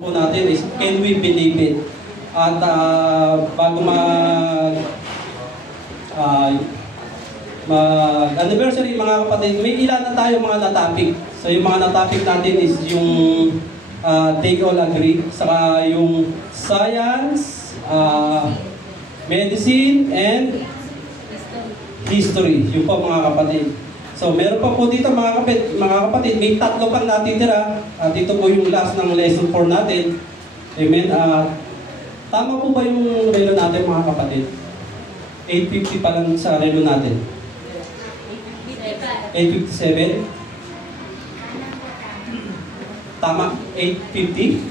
po natin is can we believe it? At bago mag-anniversary mga kapatid, may ilan na tayo mga na-topic. So yung mga na-topic natin is yung take all agree, saka yung science, medicine, and history. Yung po mga kapatid. So meron pa po dito mga kapatid, may tatlo pang natitira. Dito po yung last ng lesson 4 natin. Amen. Tama po ba yung relo natin mga kapatid? 8:50 pa lang sa relo natin. 8:57? Tama, 8:50?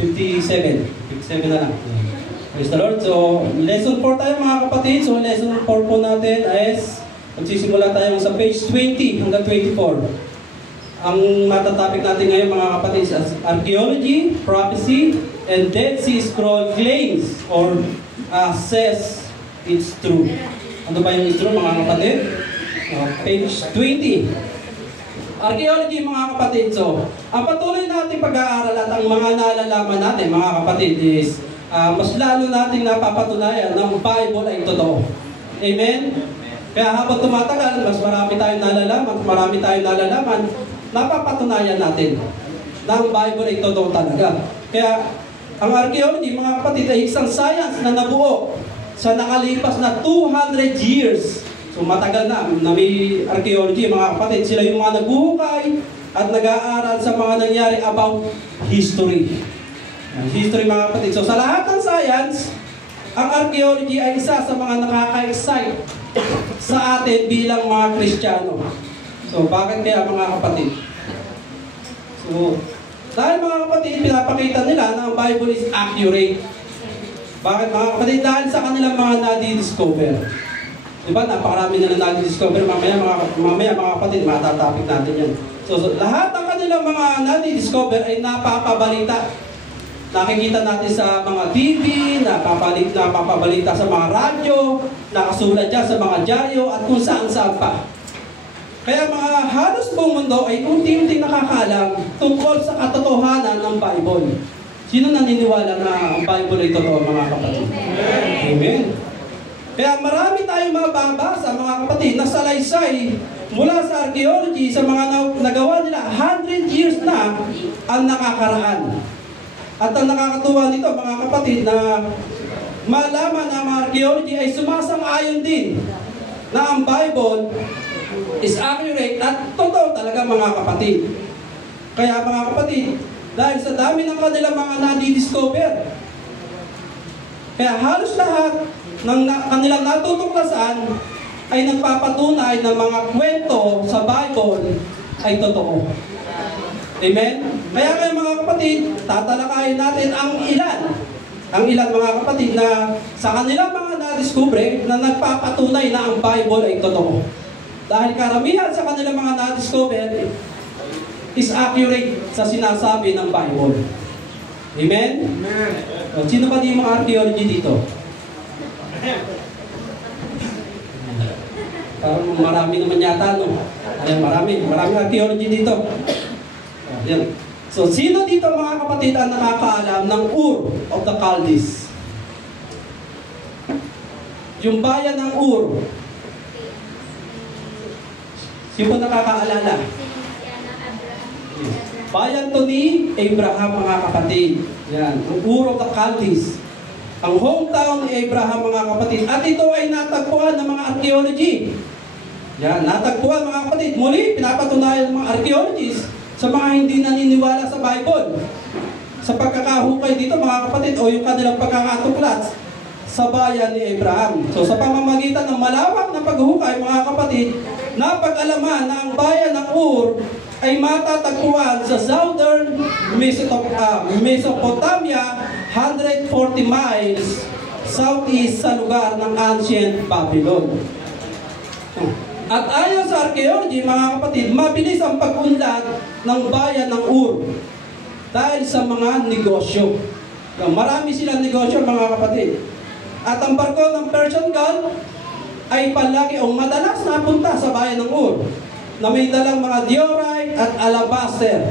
57 na lang. Praise the Lord. So, lesson 4 tayo mga kapatid. So, lesson 4 po natin is magsisimula tayo sa page 20 hanggang 24. Ang matatopic natin ngayon mga kapatid is archaeology, prophecy, and Dead Sea Scroll claims or says it's true. Ano ba yung it's true mga kapatid? Page 20. Archaeology mga kapatid. So, ang patuloy natin pag-aaral at ang mga nalalaman natin mga kapatid is mas lalo nating napapatunayan na ang Bible ay totoo. Amen? Kaya habang tumatagal, mas marami tayong nalalaman, napapatunayan natin na ang Bible ay totoo talaga. Kaya, ang archaeology, mga kapatid, ay isang science na nabuo sa nakalipas na 200 years. So matagal na may archaeology, mga kapatid. Sila yung mga nagbuhukay at nag-aaral sa mga nangyari about history. History mga kapatid. So sa lahat ng science, ang archaeology ay isa sa mga nakaka-excite sa atin bilang mga Kristiyano. So bakit kaya mga kapatid? So dahil mga kapatid, pinapakita nila na ang Bible is accurate. Bakit mga kapatid? Dahil sa kanilang mga nadi-discover. Diba? Napakarami na nadi-discover. Mamaya mga kapatid, matatapik natin yan. So lahat ng kanilang mga nadi-discover ay napapabalita. Nakikita natin sa mga TV, napapabalita sa mga radyo, nakasulat dyan sa mga dyaryo, at kung saan-saan pa. Kaya mga halos buong mundo ay unti-unting nakakaalam tungkol sa katotohanan ng Bible. Sino naniniwala na ang Bible ay totoo mga kapatid? Amen. Kaya marami tayong mababasa mga kapatid na salaysay mula sa archaeology sa mga nagawa nila 100 years na ang nakakaraan. At ang nakakatuwa nito mga kapatid na malaman na mga archaeology ay sumasang-ayon din na ang Bible is accurate at totoo talaga mga kapatid. Kaya mga kapatid, dahil sa dami ng kanilang mga nadi-discover, kaya halos lahat ng kanilang natutuklasan ay nagpapatunay ng mga kwento sa Bible ay totoo. Amen? Kaya mga kapatid, tatalakayin natin ang ilan mga kapatid na sa kanilang mga na-discover na nagpapatunay na ang Bible ay totoo. Dahil karamihan sa kanilang mga na-discover is accurate sa sinasabi ng Bible. Amen? Amen. O, sino ba yung mga archaeology dito? Parang marami naman yata, no? Ayan, marami archaeology dito. Ayan. So, sino dito mga kapatid ang nakakaalam ng Ur of the Chaldees? Yung bayan ng Ur. Sino nakakaalala? Bayan to ni Abraham mga kapatid. Yan, ang Ur of the Chaldees. Ang hometown ni Abraham mga kapatid. At ito ay natagpuan ng mga archaeology. Yan, natagpuan mga kapatid. Muli, pinapatunayan ng mga archaeologists sa mga hindi naniniwala sa Bible. Sa pagkakahukay dito mga kapatid o yung kanilang pagkakatuklas sa bayan ni Abraham. So sa pamamagitan ng malawak na paghukay mga kapatid, napag-alaman na ang bayan ng Ur ay matatagpuan sa southern Mesopotamia, 140 miles southeast sa lugar ng ancient Babylon. At ayon sa archaeology, mga kapatid, mabilis ang pag-unlad ng bayan ng Ur dahil sa mga negosyo. Marami silang negosyo, mga kapatid. At ang barko ng Persian Gulf ay palagi o madalas napunta sa bayan ng Ur. na may dalang mga diorite at alabaster.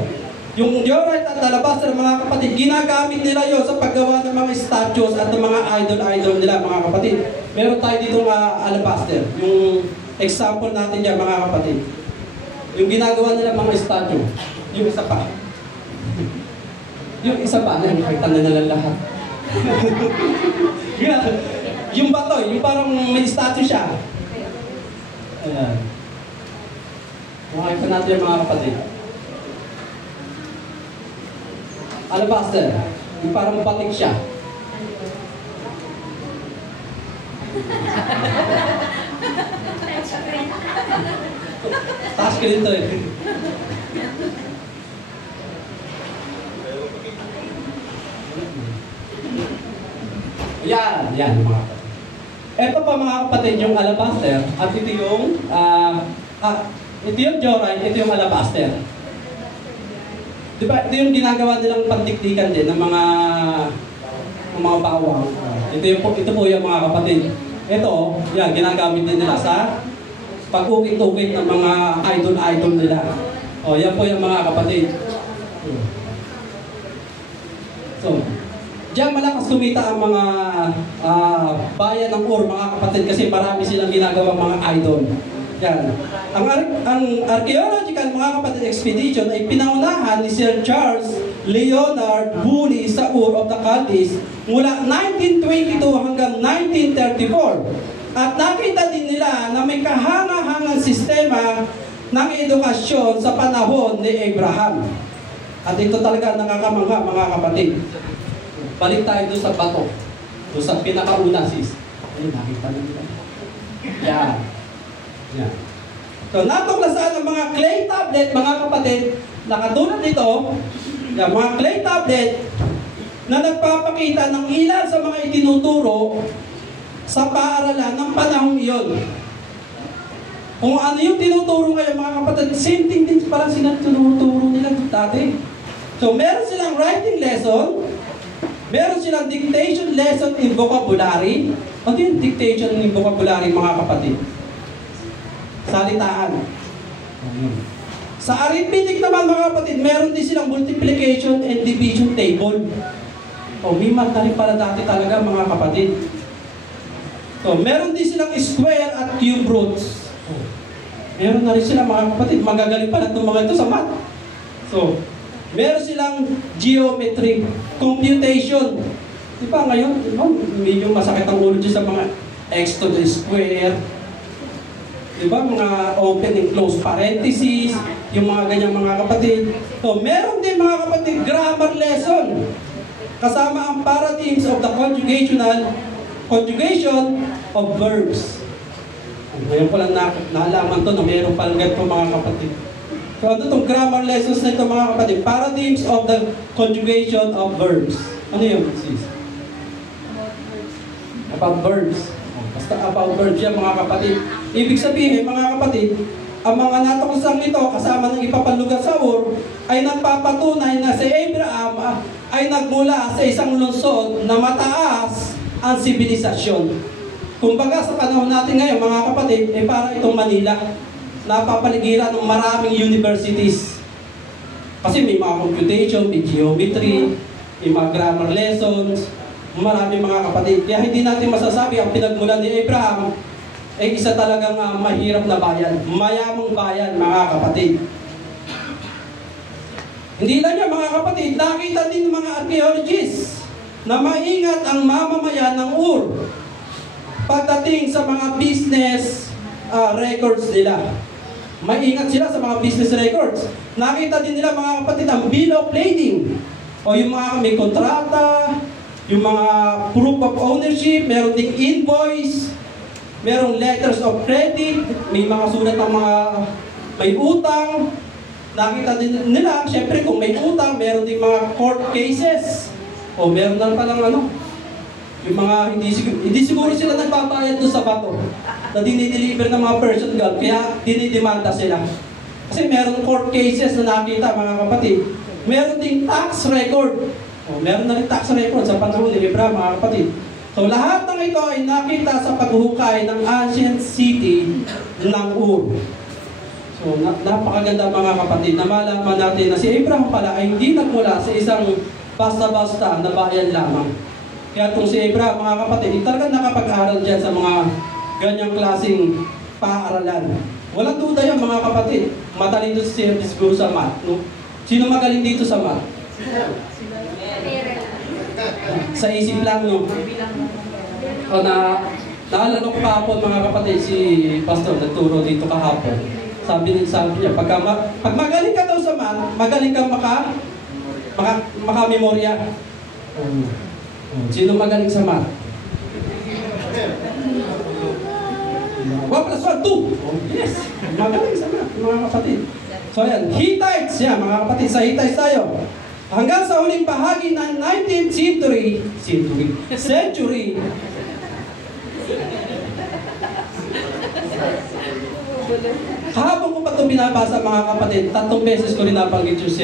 Yung diorite at alabaster, mga kapatid, ginagamit nila yon sa paggawa ng mga statues at ng mga idol nila, mga kapatid. Meron tayo dito alabaster. Yung example natin yan, mga kapatid. Yung ginagawa nila mga statue. Yung isa pa. Yung isa pa, nakikita na nila lahat. Yung bato, yung parang may statue siya. Ayan. Makikita natin yung mga kapatid. Alabaster. Yung parang batik siya. Taas ka dito eh. Yan mga kapatid. Ito pa mga kapatid yung alabaster at ito yung diorite, ito yung alabaster. Diba, ito yung ginagawa nilang pandikdikan din ng mga bawang. Ito po yung mga kapatid. Ito, yan, ginagamit din nila sa pag-ukit-ukit ng mga idol nila. O, yan po yung mga kapatid. So, diyan malakas kumita ang mga bayan ng Ur, mga kapatid, kasi marami silang ginagawang mga idol. Yan. Ang archaeological, mga kapatid, expedition ay pinangunahan ni Sir Charles Leonard Woolley sa Ur of the Chaldees mula 1922 hanggang 1934. At nakita din nila na may kahanga-hangang sistema ng edukasyon sa panahon ni Abraham. At ito talaga nakakamangha, mga kapatid. Balik tayo doon sa bato. Doon sa pinakauna, sis. Ay, nakita na nila. Yan. Yan. So, natuklasan ang mga clay tablet, mga kapatid, na katulad nito, yan, mga clay tablet na nagpapakita ng ilan sa mga itinuturo sa paaralan ng panahong iyon. Kung ano yung tinuturo ngayon, mga kapatid, same thing din pala sila tinuturo nila dati. So, meron silang writing lesson, meron silang dictation lesson in vocabulary. Ano yung dictation in vocabulary, mga kapatid? Salitaan. Sa arithmetic naman, mga kapatid, meron din silang multiplication and division table. O, may math na rin pala dati talaga, mga kapatid. So, meron din silang square at cube roots. Meron na rin silang, mga kapatid, magagaling pala itong mga ito sa math. So, meron silang geometry, computation. Di ba ngayon, medyo masakit ang ulo dyan sa mga x to the square. Di ba, mga open and close parentheses, yung mga ganyang, mga kapatid. So, meron din, mga kapatid, grammar lesson. Kasama ang paradigms of the conjugation of verbs. Ngayon ko lang naalaman to na meron palang ganito, mga kapatid. So, ano itong grammar lessons na ito, mga kapatid? Paradigms of the conjugation of verbs. Ano yun, sis? About verbs. Basta about verbs yan, mga kapatid. Ibig sabihin, mga kapatid, ang mga natuklasan nito kasama ng ipapanlugar sa Ur ay nagpapatunay na si Abraham ay nagmula sa isang lungsod na mataas ang sibilisasyon. Kumbaga sa panahon natin ngayon, mga kapatid, para itong Manila, napapaligiran ng maraming universities. Kasi may mga computation, may geometry, may mga grammar lessons, maraming, mga kapatid. Kaya hindi natin masasabi ang pinagmulan ni Abraham ay isa talagang mahirap na bayan, mayamang bayan, mga kapatid. Hindi lang yan, mga kapatid, nakita din ng mga archaeologists na maingat ang mamamayan ng Ur pagdating sa mga business records nila. Maingat sila sa mga business records. Nakita din nila, mga kapatid, ang bill of lading o yung mga may kontrata, yung mga proof of ownership, meron ding invoice, merong letters of credit, may mga sulat ng mga may utang. Nakita din nila, syempre kung may utang, meron din mga court cases. O meron lang palang yung mga hindi siguro sila nagbabayad doon sa bato na dinideliver ng mga person god, kaya dinidemanda sila. Kasi meron court cases na nakita, mga kapatid. Meron ding tax record. O meron na rin tax record sa panahon ni Abraham, mga kapatid. So, lahat ng ito ay nakita sa paghuhukay ng ancient city ng Ur. So, So, napakaganda mga kapatid na malaman natin na si Abraham pala ay hindi nagmula sa isang basta-basta na bayan lamang. Kaya itong si Abraham, mga kapatid, talagang nakapag-aral dyan sa mga ganyang klaseng paaralan. Walang duda yan mga kapatid. Matalino si siguro sa math. No? Sino magaling dito sa math? Sa isip lang, no? O naalala ko kahapon mga kapatid, si Pastor nagturo dito kahapon. Sabi niya, pag magaling ka daw sa math, magaling kang makamemorya. Sino magaling sa math? 1 plus 1, 2. Yes, magaling sa math, mga kapatid. So yan, Hittites yan, mga kapatid, sa Hittites tayo. Hanggang sa huling bahagi ng 19th century, kahapon ko pa itong binabasa mga kapatid, 3 beses ko rin nabanggit yung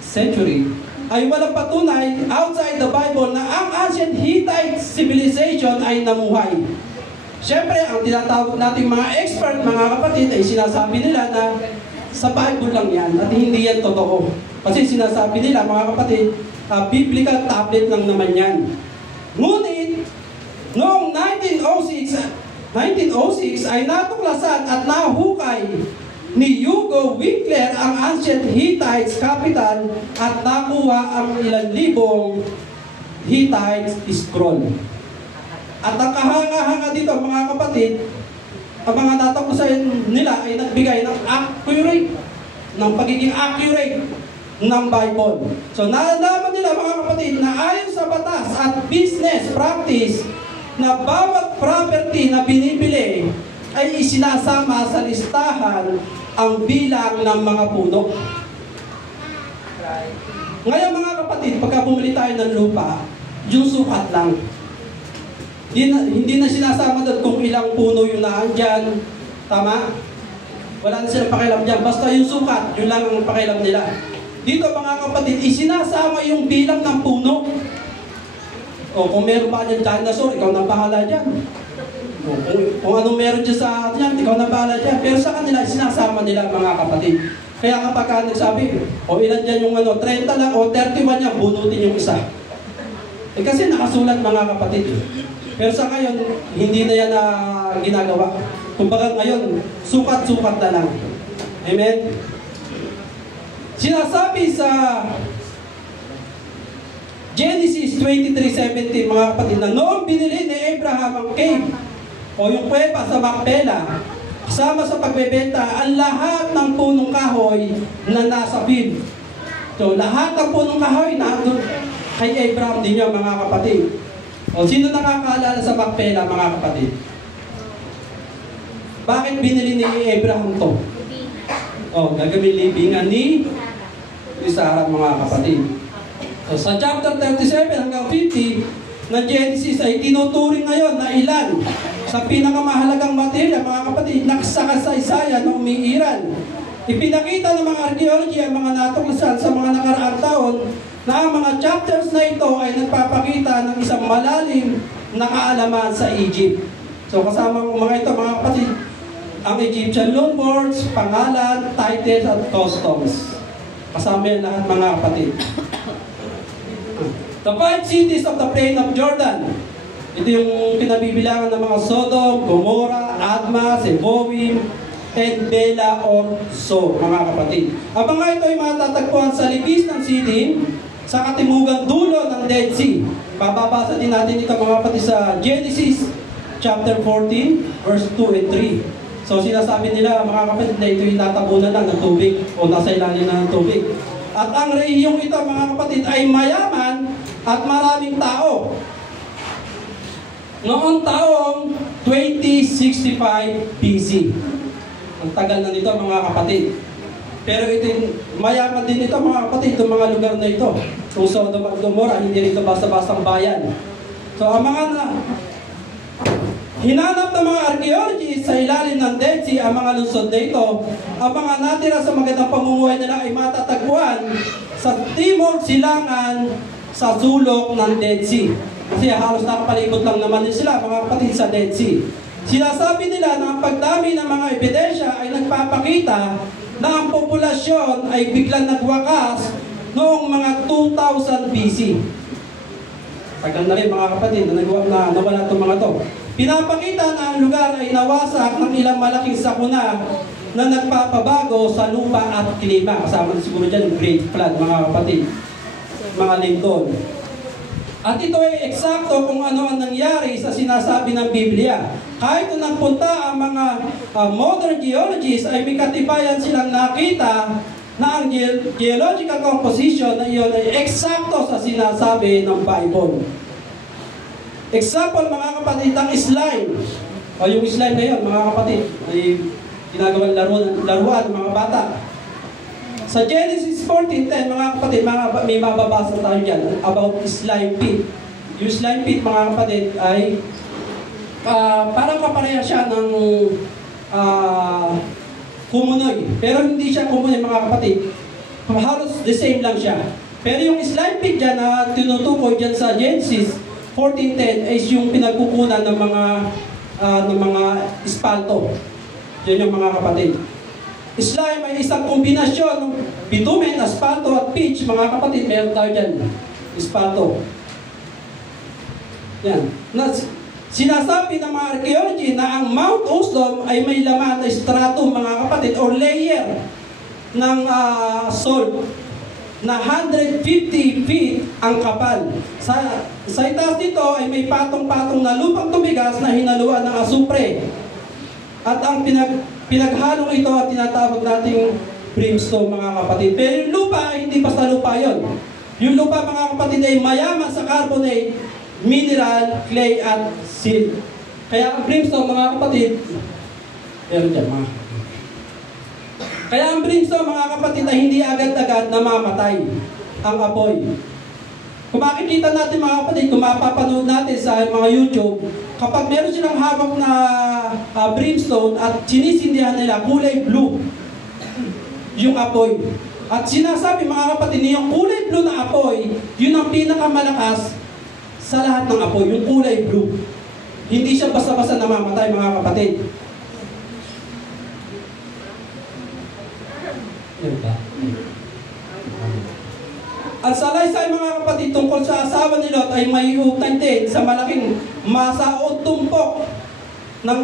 century, ay walang patunay outside the Bible na ang ancient Hittite civilization ay namuhay. Siyempre, ang tinatawag nating mga expert, mga kapatid, ay sinasabi nila na sa Bible lang yan at hindi yan totoo. Kasi sinasabi nila, mga kapatid, biblical tablet lang naman yan. Ngunit, noong 1906 ay natuklasan at nahukay ni Hugo Winkler ang ancient Hittite capital at nakuha ang ilang libong Hittite scroll. At ang kahanga-hanga dito mga kapatid, ang mga natapusan nila ay nagbigay ng pagiging accurate ng Bible. So nalalaman nila mga kapatid na ayon sa batas at business practice na bawat property na binibili ay isinasama sa listahan ang bilang ng mga puno. Ngayon mga kapatid, pagka bumili tayo ng lupa, yung sukat lang. Hindi na sinasama doon kung ilang puno yung naandyan. Tama? Wala na silang pakialam dyan. Basta yung sukat, yun lang ang pakialam nila. Dito mga kapatid, isinasama yung bilang ng puno. O kung meron pa dyan dinosaur, ikaw na bahala dyan. O, kung anong meron dyan sa atin, ikaw na bahala dyan. Pero sa kanila, sinasama nila mga kapatid. Kaya kapag ka nagsabi, o ilan dyan yung 30 lang, o 31 yan, bunutin yung isa. Kasi nakasulat mga kapatid. Pero sa ngayon, hindi na yan ginagawa. Kumbaga ngayon, sukat-sukat na lang. Amen? Sinasabi sa Genesis 23:17, mga kapatid, na noong binili ni Abraham ang cave o yung kuweba sa Macpela, kasama sa pagbebenta ang lahat ng punong kahoy na nasa field. So, lahat ng punong kahoy na kay Abraham din yun, mga kapatid. O, sino nakakaalala sa Macpela, mga kapatid? Bakit binili ni Abraham to? O, gagawin libingan ni Sarah, mga kapatid. So, sa chapter 37 hanggang 50 na Genesis ay tinuturing ngayon na ilan sa pinakamahalagang materya, mga kapatid, sa kasaysayan na umiiral. Ipinakita ng mga archaeology ang mga natuklasan sa mga nakaraang taon na ang mga chapters na ito ay nagpapakita ng isang malalim na kaalaman sa Egypt. So kasama ng mga ito, mga kapatid, ang Egyptian loanwords, pangalan, titles at customs. Kasama yan lahat, mga kapatid. The 5 cities of the plain of Jordan. Ito yung kinabibilangan ng mga Sodom, Gomorrah, Adma, Zeboim, and Bela or So, mga kapatid. Ang mga ito ay matatagpuan sa libis ng Sidim, sa katimugang dulo ng Dead Sea. Bababasa din natin ito, mga kapatid, sa Genesis chapter 14, verse 2 and 3. So sinasabi nila, mga kapatid, na ito yung natabunan lang ng tubig o nasa ilalim na ng tubig. At ang rehiyong ito, mga kapatid, ay mayaman at maraming tao. Noong taong 2065 BC. Ang tagal na nito, mga kapatid. Pero ito, mayaman din ito, mga kapatid, itong mga lugar na ito. Kung Sodom at Gomorrah, hindi rito basta-bastang bayan. So ang mga hinanap ng mga archaeologists sa ilalim ng Dead Sea, ang mga lungsod na ito, ang mga natira sa magandang pamumuhay nila ay matatagpuan sa timog silangan sa sulok ng Dead Sea. Kasi halos nakapalibot lang naman din sila, mga kapatid, sa Dead Sea. Sinasabi nila na ang pagdami ng mga ebidensya ay nagpapakita na ang populasyon ay biglang nagwakas noong mga 2000 BC. Tagal na rin mga kapatid na nawala itong mga to. Pinapakita na ang lugar ay nawasak ng ilang malaking sakuna na nagpapabago sa lupa at klima. Kasama na siguro dyan, Great Flood, mga kapatid, mga lingkod. At ito ay eksakto kung ano ang nangyari sa sinasabi ng Biblia. Kahit nung nagpunta ang mga modern geologists, ay may katibayan silang nakita na ang geological composition na iyon ay eksakto sa sinasabi ng Bible. Example, mga kapatid, ang slime. O yung slime na yun, mga kapatid, ay ginagawang laruan ng mga bata. Sa Genesis 14:10, mga kapatid, may mababasa tayo dyan about slime pit. Yung slime pit, mga kapatid, ay parang kapareha siya ng kumunoy. Pero hindi siya kumunoy, mga kapatid. Halos the same lang siya. Pero yung slime pit dyan na tinutukoy dyan sa Genesis 14:10 is yung pinagkukunan ng mga espalto. Yan yung mga kapatid. Slime ay isang kombinasyon ng bitumen, asfalto at pitch. Mga kapatid, meron tayo dyan. Espalto. Yan. Sinasabi ng mga archaeology na ang Mount Uslom ay may laman na stratum, mga kapatid, or layer ng salt na 150 feet ang kapal. Sa itaas nito ay may patong-patong na lupang tumigas na hinaluan ng asupre. At ang pinaghalong ito at tinatawag nating brimstone, mga kapatid. Pero yung lupa ay hindi basta lupa yun. Yung lupa, mga kapatid, ay mayaman sa carbonate, mineral, clay at silt. Kaya ang brimstone, mga kapatid, meron dyan, mga kapatid. Kaya ang brimstone, mga kapatid, ay hindi agad-agad namamatay ang apoy. Kung makikita natin, mga kapatid, kung mapapanood natin sa mga YouTube, kapag meron silang hawak na brimstone at sinisindihan nila, kulay blue yung apoy. At sinasabi, mga kapatid, yung kulay blue na apoy, yun ang pinakamalakas sa lahat ng apoy, yung kulay blue. Hindi siya basta-basta namamatay, mga kapatid. Ang salaysay, mga kapatid, tungkol sa asawa ni Lot ay may ugnay din sa malaking masa o tumpok ng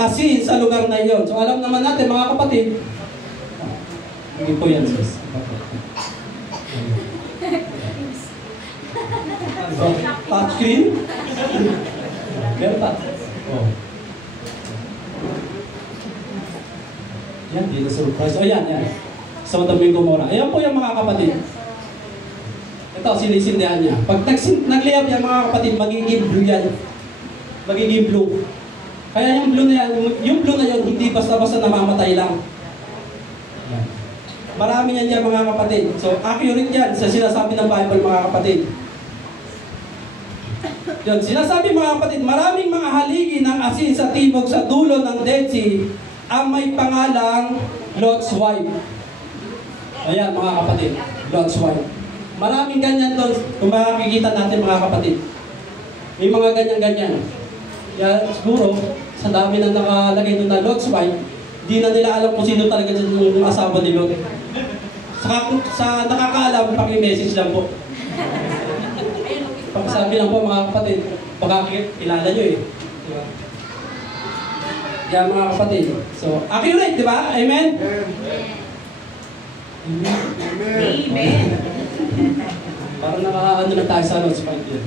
asin sa lugar na iyon. So alam naman natin, mga kapatid, hindi po yan, sis. Touchscreen? Meron pa? Oh. Yan, dito surprise. O yan. Sa Domingo Mora. Ayan po yung mga kapatid. Ito, sinisindihan niya. Pag nagliyap yan, mga kapatid, magiging blue yan. Magiging blue. Kaya yung blue na yan, hindi basta-basta namamatay lang. Ayan. Marami yan mga kapatid. So, accurate yan sa sinasabi ng Bible, mga kapatid. Yan, sinasabi, mga kapatid, maraming mga haligi ng asin sa timog sa dulo ng Dead Sea ang may pangalang Lot's wife. Ayan, mga kapatid, Lot's wife. Maraming ganyan doon, kung makikita natin, mga kapatid. May mga ganyan-ganyan. Kaya siguro, sa dami na nakalagay doon na Lot's wife, di na nila alam kung sino talaga yung asawa ni Lot. Sa nakakaalam, paki-message lang po. Pagsabi lang po, mga kapatid, baka kilala nyo eh. Diba? Yan, mga kapatid. So, accurate, di ba? Amen? Amen. Amen. Parang naka-ano na tayo sa notes point yun.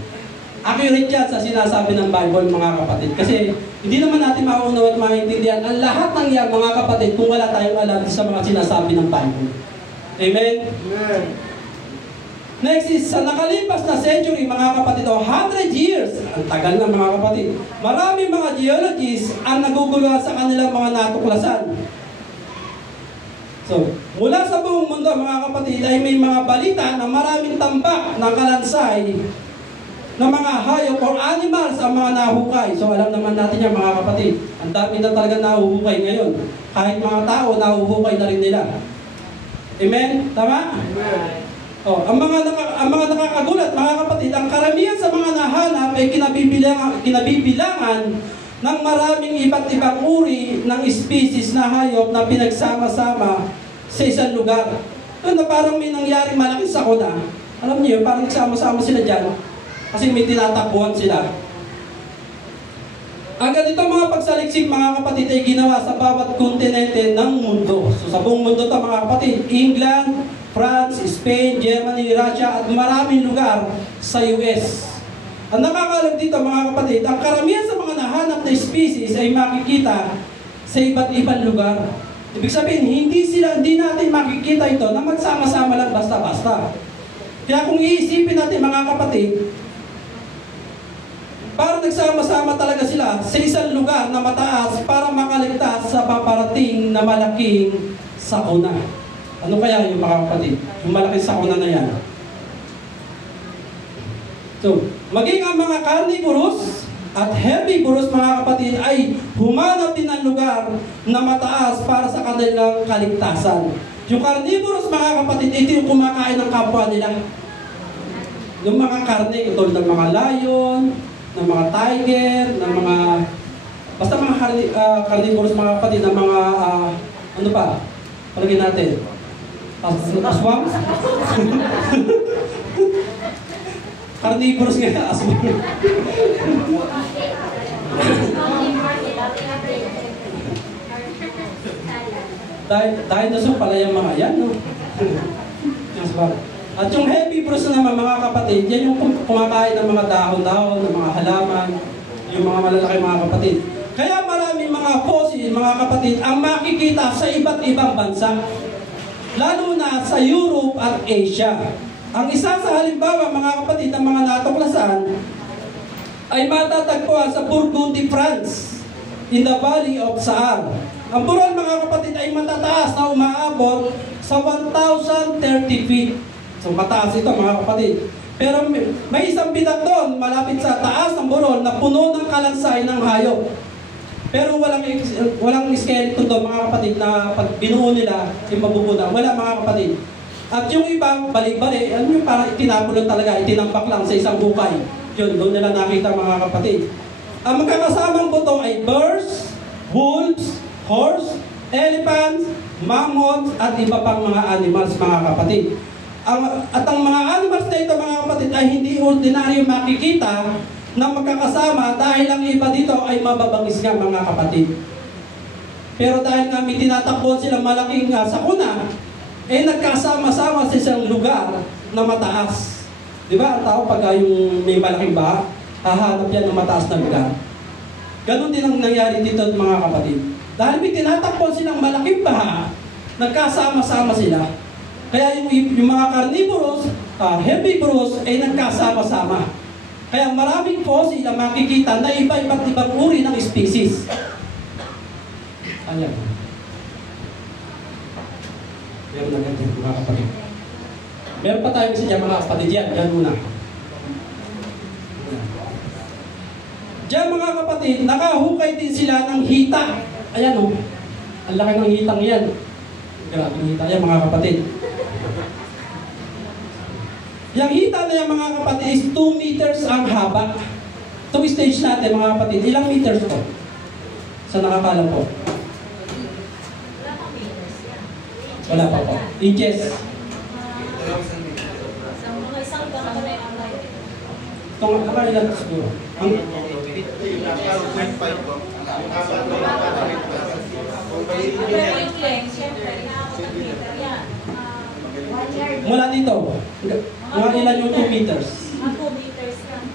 Accurate yan sa sinasabi ng Bible, mga kapatid. Kasi hindi naman natin mauunaw at maintindihan ang lahat ng yan, mga kapatid, kung wala tayong alam sa mga sinasabi ng Bible. Amen? Amen. Next is, sa nakalipas na century, mga kapatid, 100 years, ang tagal na, mga kapatid, maraming mga geologists ang naguguluhan sa kanilang mga natuklasan. So, mula sa buong mundo, mga kapatid, ay may mga balita na maraming tambak ng kalansay ng mga hayop or animals ang mga nahukay. So, alam naman natin yan, mga kapatid. Ang dami na talaga nahuhukay ngayon. Kahit mga tao, nahuhukay na rin nila. Amen? Tama? Amen. Ang mga nakakagulat, mga kapatid, ang karamihan sa mga nahanap ay kinabibilangan ng maraming iba't ibang uri ng species na hayop na pinagsama-sama sa isang lugar. Na parang may nangyaring malaking sakuna. Alam niyo, parang nagsama-sama sila dyan kasi may tinatakbuhan sila. Ang ganito mga pagsaliksik, mga kapatid, ay ginawa sa bawat kontinente ng mundo. So sa buong mundo ito, mga kapatid, England, France, Spain, Germany, Russia, at maraming lugar sa US. Ang nakakalag dito, mga kapatid, ang karamihan sa mga nahanap na species ay makikita sa iba't ibang lugar. Ibig sabihin, hindi natin makikita ito na magsama-sama lang basta-basta. Kaya kung iisipin natin, mga kapatid, parang nagsama-sama talaga sila sa isang lugar na mataas para makaligtas sa paparating na malaking sakuna. Ano kaya yung mga kapatid? Yung malaking sakuna na yan. So, maging ang mga carnivorous at herbivorous, mga kapatid, ay humanap din ng lugar na mataas para sa kanilang kaligtasan. Yung carnivorous, mga kapatid, ito yung kumakain ng kapwa nila. Yung mga karne, tulad ng mga lion, ng mga tiger, ng mga basta mga carnivorous, mga kapatid, ng mga ano pa, palagay natin, aswang? Carnivorous nga, aswang. Dinosaur pala yung mga yan, no? At yung herbivorous naman, mga kapatid, yan yung kumakain ng mga dahon-dahon, ng mga halaman, yung mga malalaki, mga kapatid. Kaya maraming mga fossil, mga kapatid, ang makikita sa iba't ibang bansa, lalo na sa Europe at Asia. Ang isa sa halimbawa, mga kapatid, ng mga natuklasan ay matatagpuan sa Burgundy, France, in the Valley of Saar. Ang burol, mga kapatid, ay matataas na umaabot sa 1,030 feet. So mataas ito, mga kapatid. Pero may isang bitak doon, malapit sa taas ng burol, na puno ng kalansay ng hayop. Pero walang skeleton doon, mga kapatid, na pag binuo nila, yung mabubunan. Wala, mga kapatid. At yung iba, balik-balik, ano yung parang itinapulot talaga, itinampak lang sa isang bukay. Yun, doon nila nakita, mga kapatid. Ang magkakasamang buto ay bears, wolves, horse, elephants, mammoths, at iba pang mga animals, mga kapatid. At ang mga animals na ito, mga kapatid, ay hindi ordinaryo makikita na magkakasama dahil ang iba dito ay mababangis nga, mga kapatid. Pero dahil nga may tinatakbuhan silang malaking sakuna, nagkasama-sama sa isang lugar na mataas. Di ba? Ang tao pagka yung may malaking baha, hahanap yan ng mataas na lugar. Ganon din ang nangyari dito, mga kapatid. Dahil may tinatakbuhan silang malaking baha, nagkasama-sama sila. Kaya yung mga carnivorous, herbivorous, ay nagkasama-sama. Kaya maraming fossil ang makikita na iba-iba't ibang uri ng species. Ayan. Meron na ganyan, mga kapatid. Meron pa tayong siya, mga kapatid. Yan muna. Diyan, mga kapatid, nakahukay din sila ng hita. Ayan, oh. Ang laki ng hitang yan. Grabe ng hita yan, mga kapatid. Yung hita na yung, mga kapatid, is 2 meters ang haba. Itong stage natin, mga kapatid, ilang meters po? Sa nakakalam po? Wala pa po. Inches. Itong kakailan siguro. Mula dito, mga ilan yung 2 meters? 2 meters lang.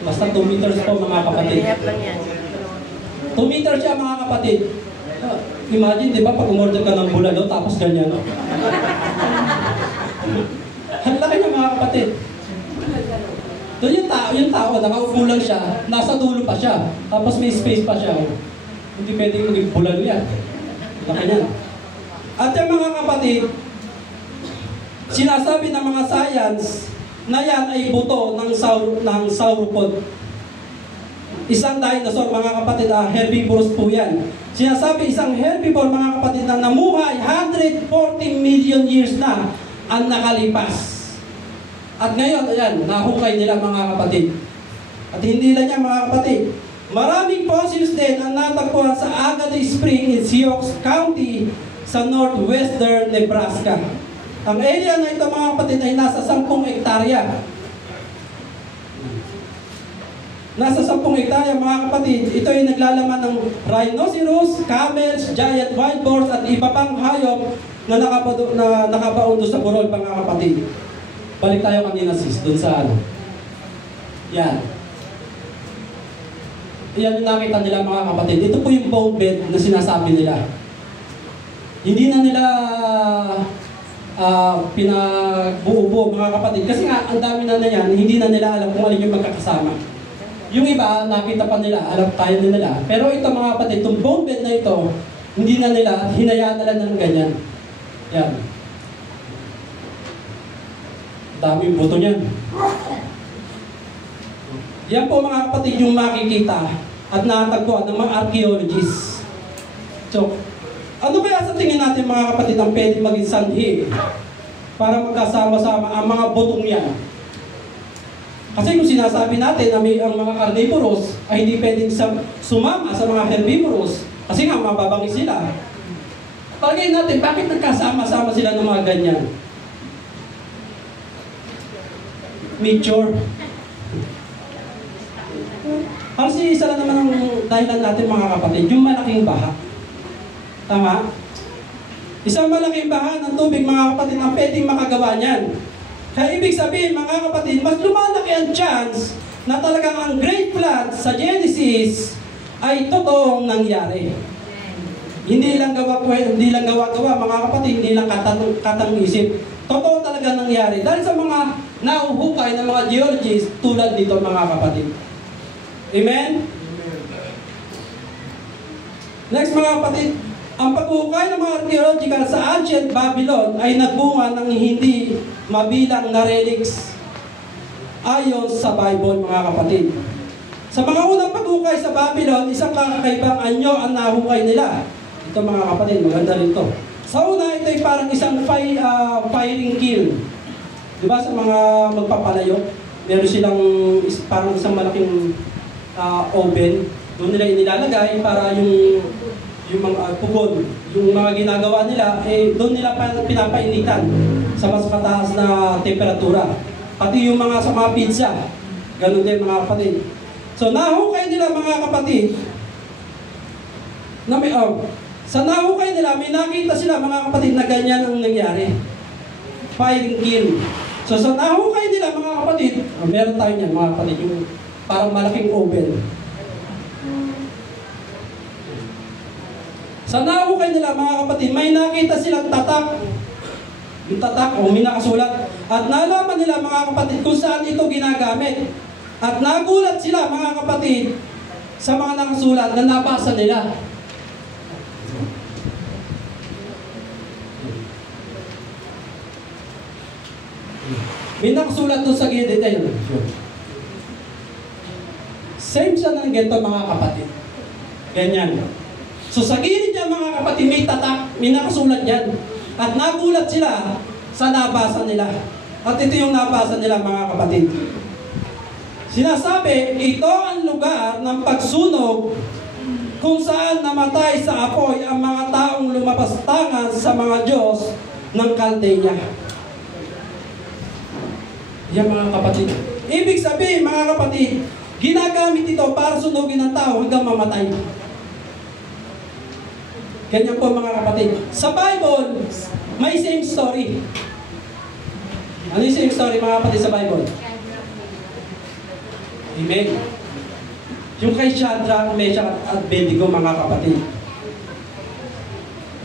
Basta 2 meters po, mga kapatid. 2 meters siya, mga kapatid. Imagine, di ba, pag umorder ka ng bulalo, tapos ganyan, no? Ang laki niya, mga kapatid. Doon yung tao, nakaupo lang siya, nasa dulo pa siya, tapos may space pa siya. Hindi pwedeng maging bulalo yan. Laki niya. At yung mga kapatid, sinasabi ng mga science na yan ay buto ng sauropod. isang dinosaur mga kapatid, herbivorous po yan. Sinasabi isang herbivore mga kapatid na namuhay 140 million years na ang nakalipas. At ngayon, ayan, nahukay nila mga kapatid. At hindi lang yan mga kapatid. Maraming fossils din ang natagpuan sa Agassiz Spring in Sioux County sa northwestern Nebraska. Ang area na ito mga kapatid ay nasa 10 hektarya. Nasa 10 hektarya mga kapatid, ito ay naglalaman ng rhinoceros, camels, giant wild boars at iba pang hayop na nakabaon doon sa burol mga kapatid. Balik tayo kanina sis, doon sa ano. Yan. Yan yung nakita nila mga kapatid. Ito po yung bone bed na sinasabi nila. Hindi na nila pinagbuo-buo mga kapatid. Kasi nga, ang dami na yan, hindi na nila alam kung alin yung magkakasama. Yung iba, nakita pa nila, alam tayo na nila. Pero ito mga kapatid, itong bone bed na ito, hindi na nila, hinayaan na lang ng ganyan. Yan. Daming buto niyan. Yan po mga kapatid yung makikita at nakatagpuan ng mga archaeologists. So, ano kaya sa tingin natin mga kapatid ang pwede maging sanhi para magkasama-sama ang mga butong yan? Kasi kung sinasabi natin na ang mga carnivorous ay hindi pwedeng sumama sa mga herbivorous kasi nga mababangis sila. Palagay natin, bakit nagkasama-sama sila ng mga ganyan? Nature. Kasi isa lang naman ang dahilan natin mga kapatid, yung malaking baha. Tama? Isang malaking baha ng tubig mga kapatid ang pwedeng makagawa niyan. Kaya ibig sabihin mga kapatid, mas lumalaki ang chance na talagang ang Great Flood sa Genesis ay totoong nangyari. Hindi lang gawa mga kapatid, hindi lang katang-isip. Totoo talaga nangyari dahil sa mga nauhukay ng mga geologists tulad dito mga kapatid. Amen? Next mga kapatid, ang paghuhukay ng mga archaeological sa ancient Babylon ay nagbunga ng hindi mabilang na relics ayon sa Bible mga kapatid. Sa mga unang paghukay sa Babylon, isang kakaibang anyo ang nahukay nila. Ito mga kapatid, maganda rin ito. Sa una, ito ay parang isang firing kiln. Diba sa mga magpapalayo, meron silang parang isang malaking oven. Doon nila inilalagay para yung mga pugon, yung mga ginagawa nila, doon nila pinapainitan sa mas mataas na temperatura. Pati yung mga sa mga pizza, ganun din mga kapatid. So nahukay nila mga kapatid, na sa nahukay nila, may nakita sila mga kapatid na ganyan ang nangyari. Firing kiln. So sa nahukay nila mga kapatid, meron tayo niyan mga kapatid, yung parang malaking oven. Sa nahukay nila mga kapatid, may nakita silang tatak. Yung tatak o may nakasulat. At nalaman nila mga kapatid kung saan ito ginagamit. At nagulat sila mga kapatid sa mga nakasulat na nabasa nila. May nakasulat doon sa gilid. Same siya ng ganito mga kapatid. Ganyan. So sa gilid niya mga kapatid, may tatak, may nakasulat yan. At nagulat sila sa nabasa nila. At ito yung nabasa nila mga kapatid. Sinasabi, ito ang lugar ng pagsunog kung saan namatay sa apoy ang mga taong lumapastangan sa mga Diyos ng Chaldeia. Yan mga kapatid. Ibig sabihin mga kapatid, ginagamit ito para sunugin ng tao hanggang mamatay. Ganyan po mga kapatid. Sa Bible, may same story. Ano yung same story mga kapatid sa Bible? Amen. Yung kay Shadrach, Meshach at Abednego mga kapatid.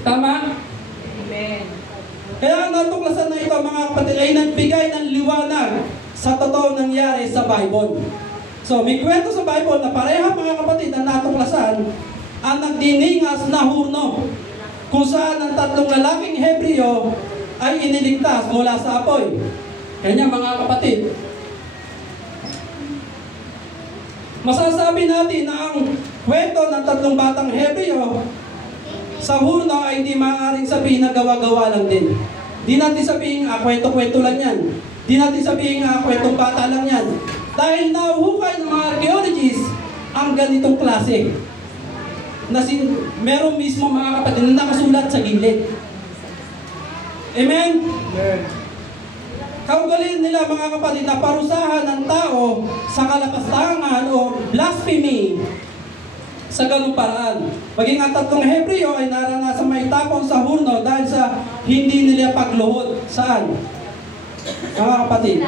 Tama? Amen. Kaya ang natuklasan na ito mga kapatid ay nagbigay ng liwanag sa totoo nangyari sa Bible. So may kwento sa Bible na pareha mga kapatid na natuklasan ang nagdiningas na hurno kung saan ang tatlong lalaking Hebreo ay iniligtas mula sa apoy. Kanya mga kapatid. Masasabi natin na ang kwento ng tatlong batang Hebreo sa hurno ay hindi maaaring sabihin na gawa-gawa lang din. Di natin sabihin, kwento-kwento lang yan. Di natin sabihin, kwentong bata lang yan. Dahil nahuhukay ng mga archaeologists ang ganitong klase. Na meron mismo mga kapatid na nakasulat sa gilid. Amen? Amen. Kaugalin nila mga kapatid na parusahan ng tao sa kalapastangan o blasphemy sa ganung paraan. Maging ang tatlong Hebreo ay naranasan maitapon sa hurno dahil sa hindi nila pagluhod. Saan? Mga kapatid,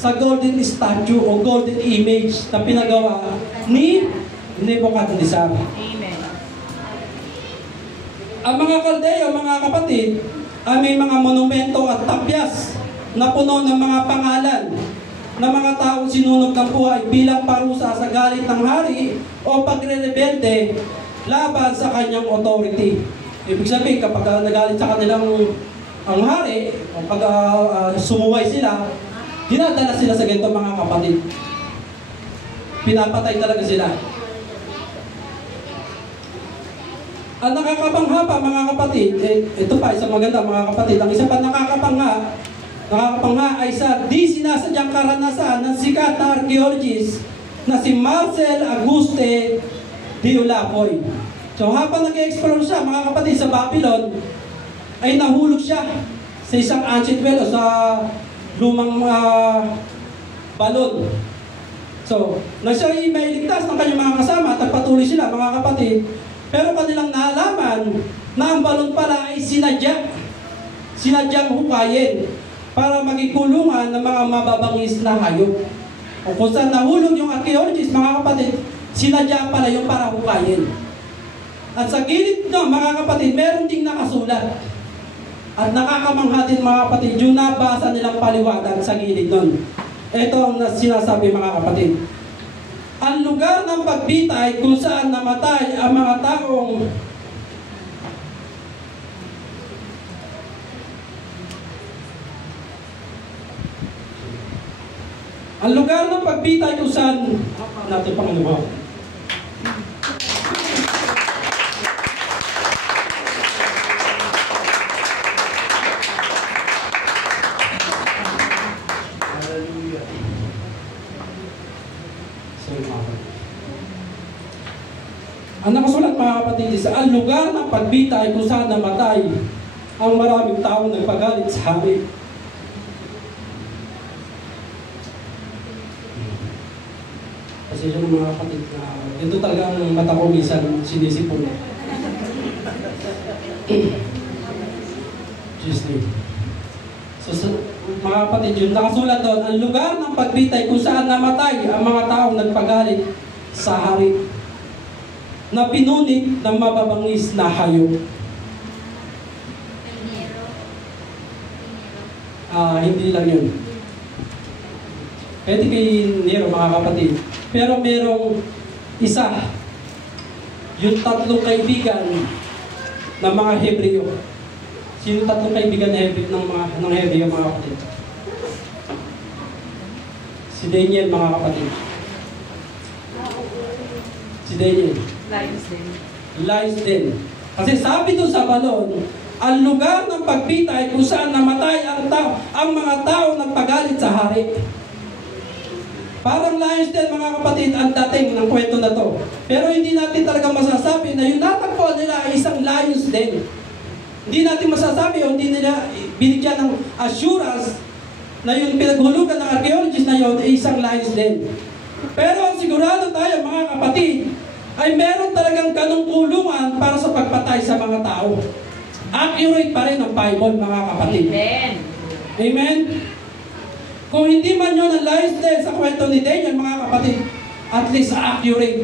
sa golden statue o golden image na pinagawa ni Nebuchadnezzar. Amen. Ang mga Kaldeo, mga kapatid, ay may mga monumento at tapyas na puno ng mga pangalan ng mga taong sinunog ng buhay bilang parusa sa galit ng hari o pagre-rebelde laban sa kanyang authority. Ibig sabihin, kapag nagalit sa kanilang ang hari, o pag sumuway sila, dinadala sila sa ganito mga kapatid. Pinapatay talaga sila. Ang nakakabangha pa mga kapatid, ito pa isang maganda mga kapatid, ang isa pa nakakabangha ay sa di sinasadyang karanasan ng sikat na archaeologist na si Marcel Auguste de Ulapoy. So habang nag-explore siya mga kapatid sa Babylon, ay nahulog siya sa isang ancient well o sa lumang balon. So, nang siya ay may ligtas ng kanyang mga kasama at nagpatuloy sila mga kapatid, pero kanilang naalaman na ang balon pala ay sinadyang hukayin para maging kulungan ng mga mababangis na hayop. O kung saan nahulog yung archaeologists, mga kapatid, sinadya pala yung para hukayin. At sa gilid no, mga kapatid, meron ding nakasulat. At nakakamangha din mga kapatid, yung nabasa nilang paliwanag sa gilid nun. Ito ang sinasabi mga kapatid. Ang lugar ng pagbitay kung saan namatay ang mga taong ang lugar ng pagbitay kung saan natin Panginoon. Hallelujah. Ang nakasulat mga kapatid, sa ang lugar ng pagbitay kung saan namatay ang maraming taong nagpagalit sa hari. Kasi yung mga kapatid na ito talaga ang mata ko minsan sinisipon. Tuesday. So mga kapatid, yung nakasulat doon, ang lugar ng pagbitay kung saan namatay ang mga taong nagpagalit sa hari na pinunit ng mababangis na hayop. Hindi lang yun. Pwede kay Nero mga kapatid. Pero merong isa, yung tatlong kaibigan ng mga Hebreo. Sino tatlong kaibigan ng Hebreo mga kapatid? Si Daniel mga kapatid. Si Daniel. Lies din. Kasi sabi doon sa balon, ang lugar ng pagbitay kung saan namatay ang mga tao nagpagalit sa hari. Parang lions din mga kapatid ang dating ng kwento na to. Pero hindi natin talaga masasabi na yung natagpuan nila ay isang lions din. Hindi natin masasabi o hindi nila binigyan ng assurance na yung pinaghulugan ng archaeologist na yun ay isang lions din. Pero sigurado tayo mga kapatid ay meron talagang ganong kulungan para sa pagpatay sa mga tao. Accurate pa rin ang Bible mga kapatid. Amen. Amen? Kung hindi man yun ang lies din sa kwento ni Daniel, mga kapatid, at least accurate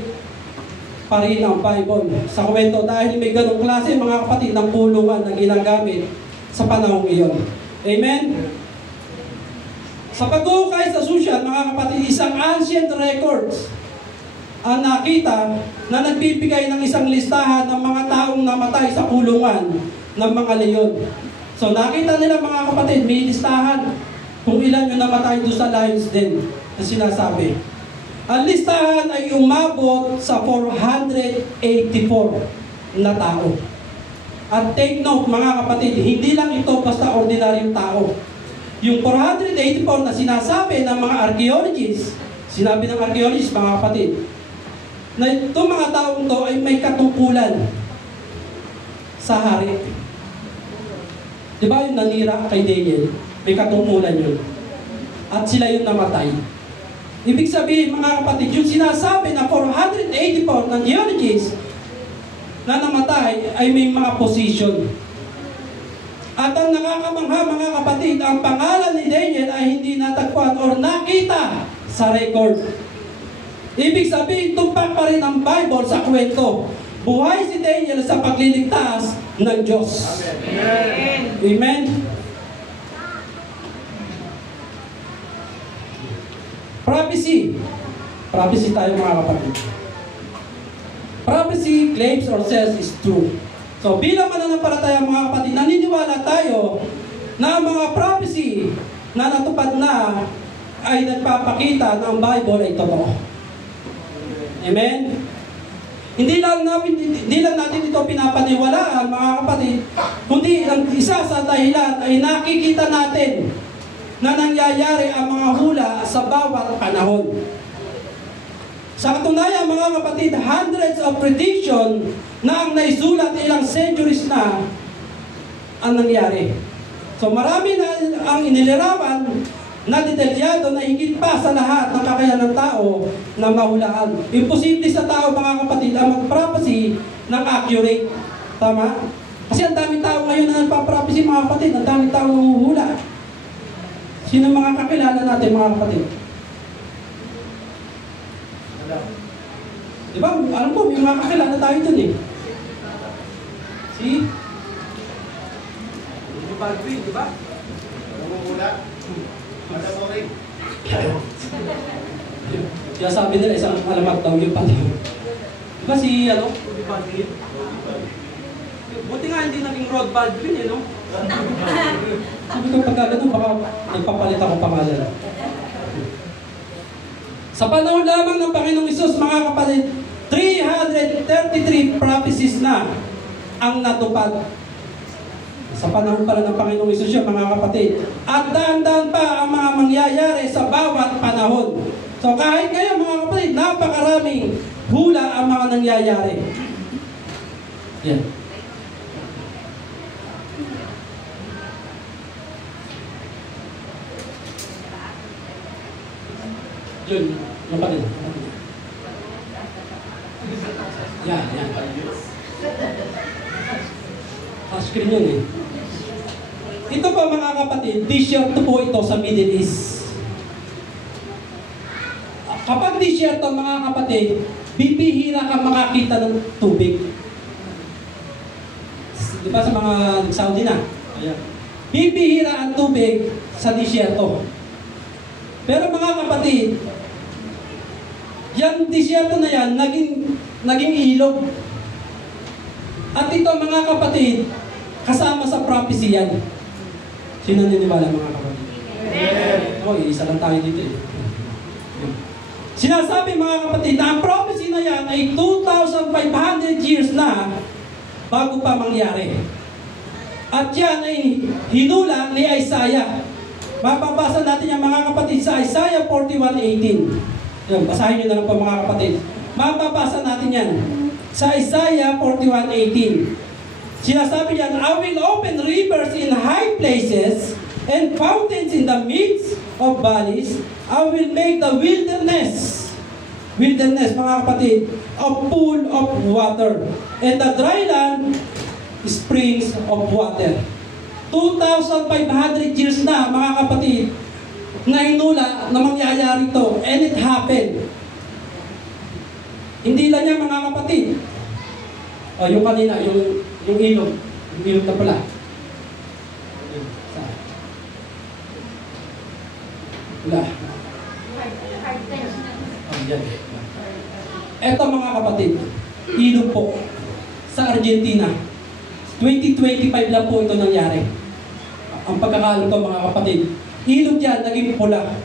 pa rin ang Bible sa kwento dahil may ganong klase, mga kapatid, ng kulungan na ginagamit sa panahong iyon. Amen? Sa pag-uukay sa social, mga kapatid, isang ancient records ang nakita na nagbibigay ng isang listahan ng mga taong namatay sa kulungan ng mga leyon. So nakita nila mga kapatid, may listahan kung ilan yung namatay doon sa lions din na sinasabi. Ang listahan ay umabot sa 484 na tao. At take note mga kapatid, hindi lang ito basta ordinaryong tao. Yung 484 na sinasabi ng mga archaeologists, sinabi ng archaeologists mga kapatid, na itong mga taong to ay may katungkulan sa hari. Diba yung nanira kay Daniel? May katungkulan yun. At sila yung namatay. Ibig sabihin mga kapatid, yung sinasabi na 484 ng geologists na namatay ay may mga position. At ang nakakamangha mga kapatid, ang pangalan ni Daniel ay hindi natagpuan or nakita sa record. Ibig sabihin, tumpak pa rin ang Bible sa kwento. Buhay si Daniel sa pagliligtas ng Diyos. Amen. Amen. Prophecy. Prophecy tayo mga kapatid. Prophecy claims or says is true. So bilang mananampalataya mga kapatid, naniniwala tayo na ang mga prophecy na natupad na ay nagpapakita na ang Bible ay totoo. Amen? Hindi lang natin ito pinapaniwalaan mga kapatid, kundi ang isa sa dahilan ay nakikita natin na nangyayari ang mga hula sa bawat panahon. Sa katunayan mga kapatid, hundreds of prediction na ang naisulat ilang centuries na ang nangyari. So marami na ang inilarawan na detalyado na higit pa sa lahat ng kakayahan ng tao na mahulaan. Imposible sa tao mga kapatid ang mag-prophecy ng accurate. Tama? Kasi ang daming tao ngayon na nagpa-prophecy mga kapatid, ang daming tao nanguhula. Sino mga kakilala natin mga kapatid? Diba? Alam mo, may mga kakilala tayo dun eh. Si? Baldwin, diba? Namumula. Ada mo rin. Kaya sabi nila, isang alamat daw yung pala. Diba si, Baldwin? Buti nga hindi naging Rod Baldwin eh, no? Sabi ko pagka ganun, baka nagpapalit ako pangalan. Sa panahon lamang ng Panginoong Hesus, mga kapatid, 333 prophecies na ang natupad. Sa panahon pala ng Panginoong Hesus yun, mga kapatid. At daan-daan pa ang mga mangyayari sa bawat panahon. So kahit ngayon, mga kapatid, napakaraming hula ang mga nangyayari. Yan. Yun, yung pa rin. Yan. Screen yun eh. Ito pa mga kapatid, disyerto po ito sa Middle East. Kapag disyerto mga kapatid, bibihira ka makakita ng tubig. Di ba sa mga Saudi na? Bibihira ang tubig sa disyerto. Pero mga kapatid, yung disyerto na yan, naging ilog. At ito mga kapatid, kasama sa prophecy yan. Sino naniniwala mga kapatid? Isa lang tayo dito eh. Sinasabi mga kapatid na ang prophecy na yan ay 2,500 years na bago pa mangyari. At yan ay hinula ni Isaiah. Mapapasa natin yung mga kapatid sa Isaiah 41:18. Yan, basahin nyo na lang po mga kapatid. Mapapasa natin yan sa Isaiah 41:18. Sinasabi niyan, I will open rivers in high places and fountains in the midst of valleys. I will make the wilderness mga kapatid, a pool of water, and the dry land springs of water. 2,500 years na mga kapatid na hinula na mangyayari ito, and it happened. Hindi lang yan mga kapatid. Yung kanina, yung ilog na pala. Wala. Eto mga kapatid, ilog po sa Argentina. 2025 lang po ito nangyari. Ang pagkakaalam ko mga kapatid, ilog yan, naging pula.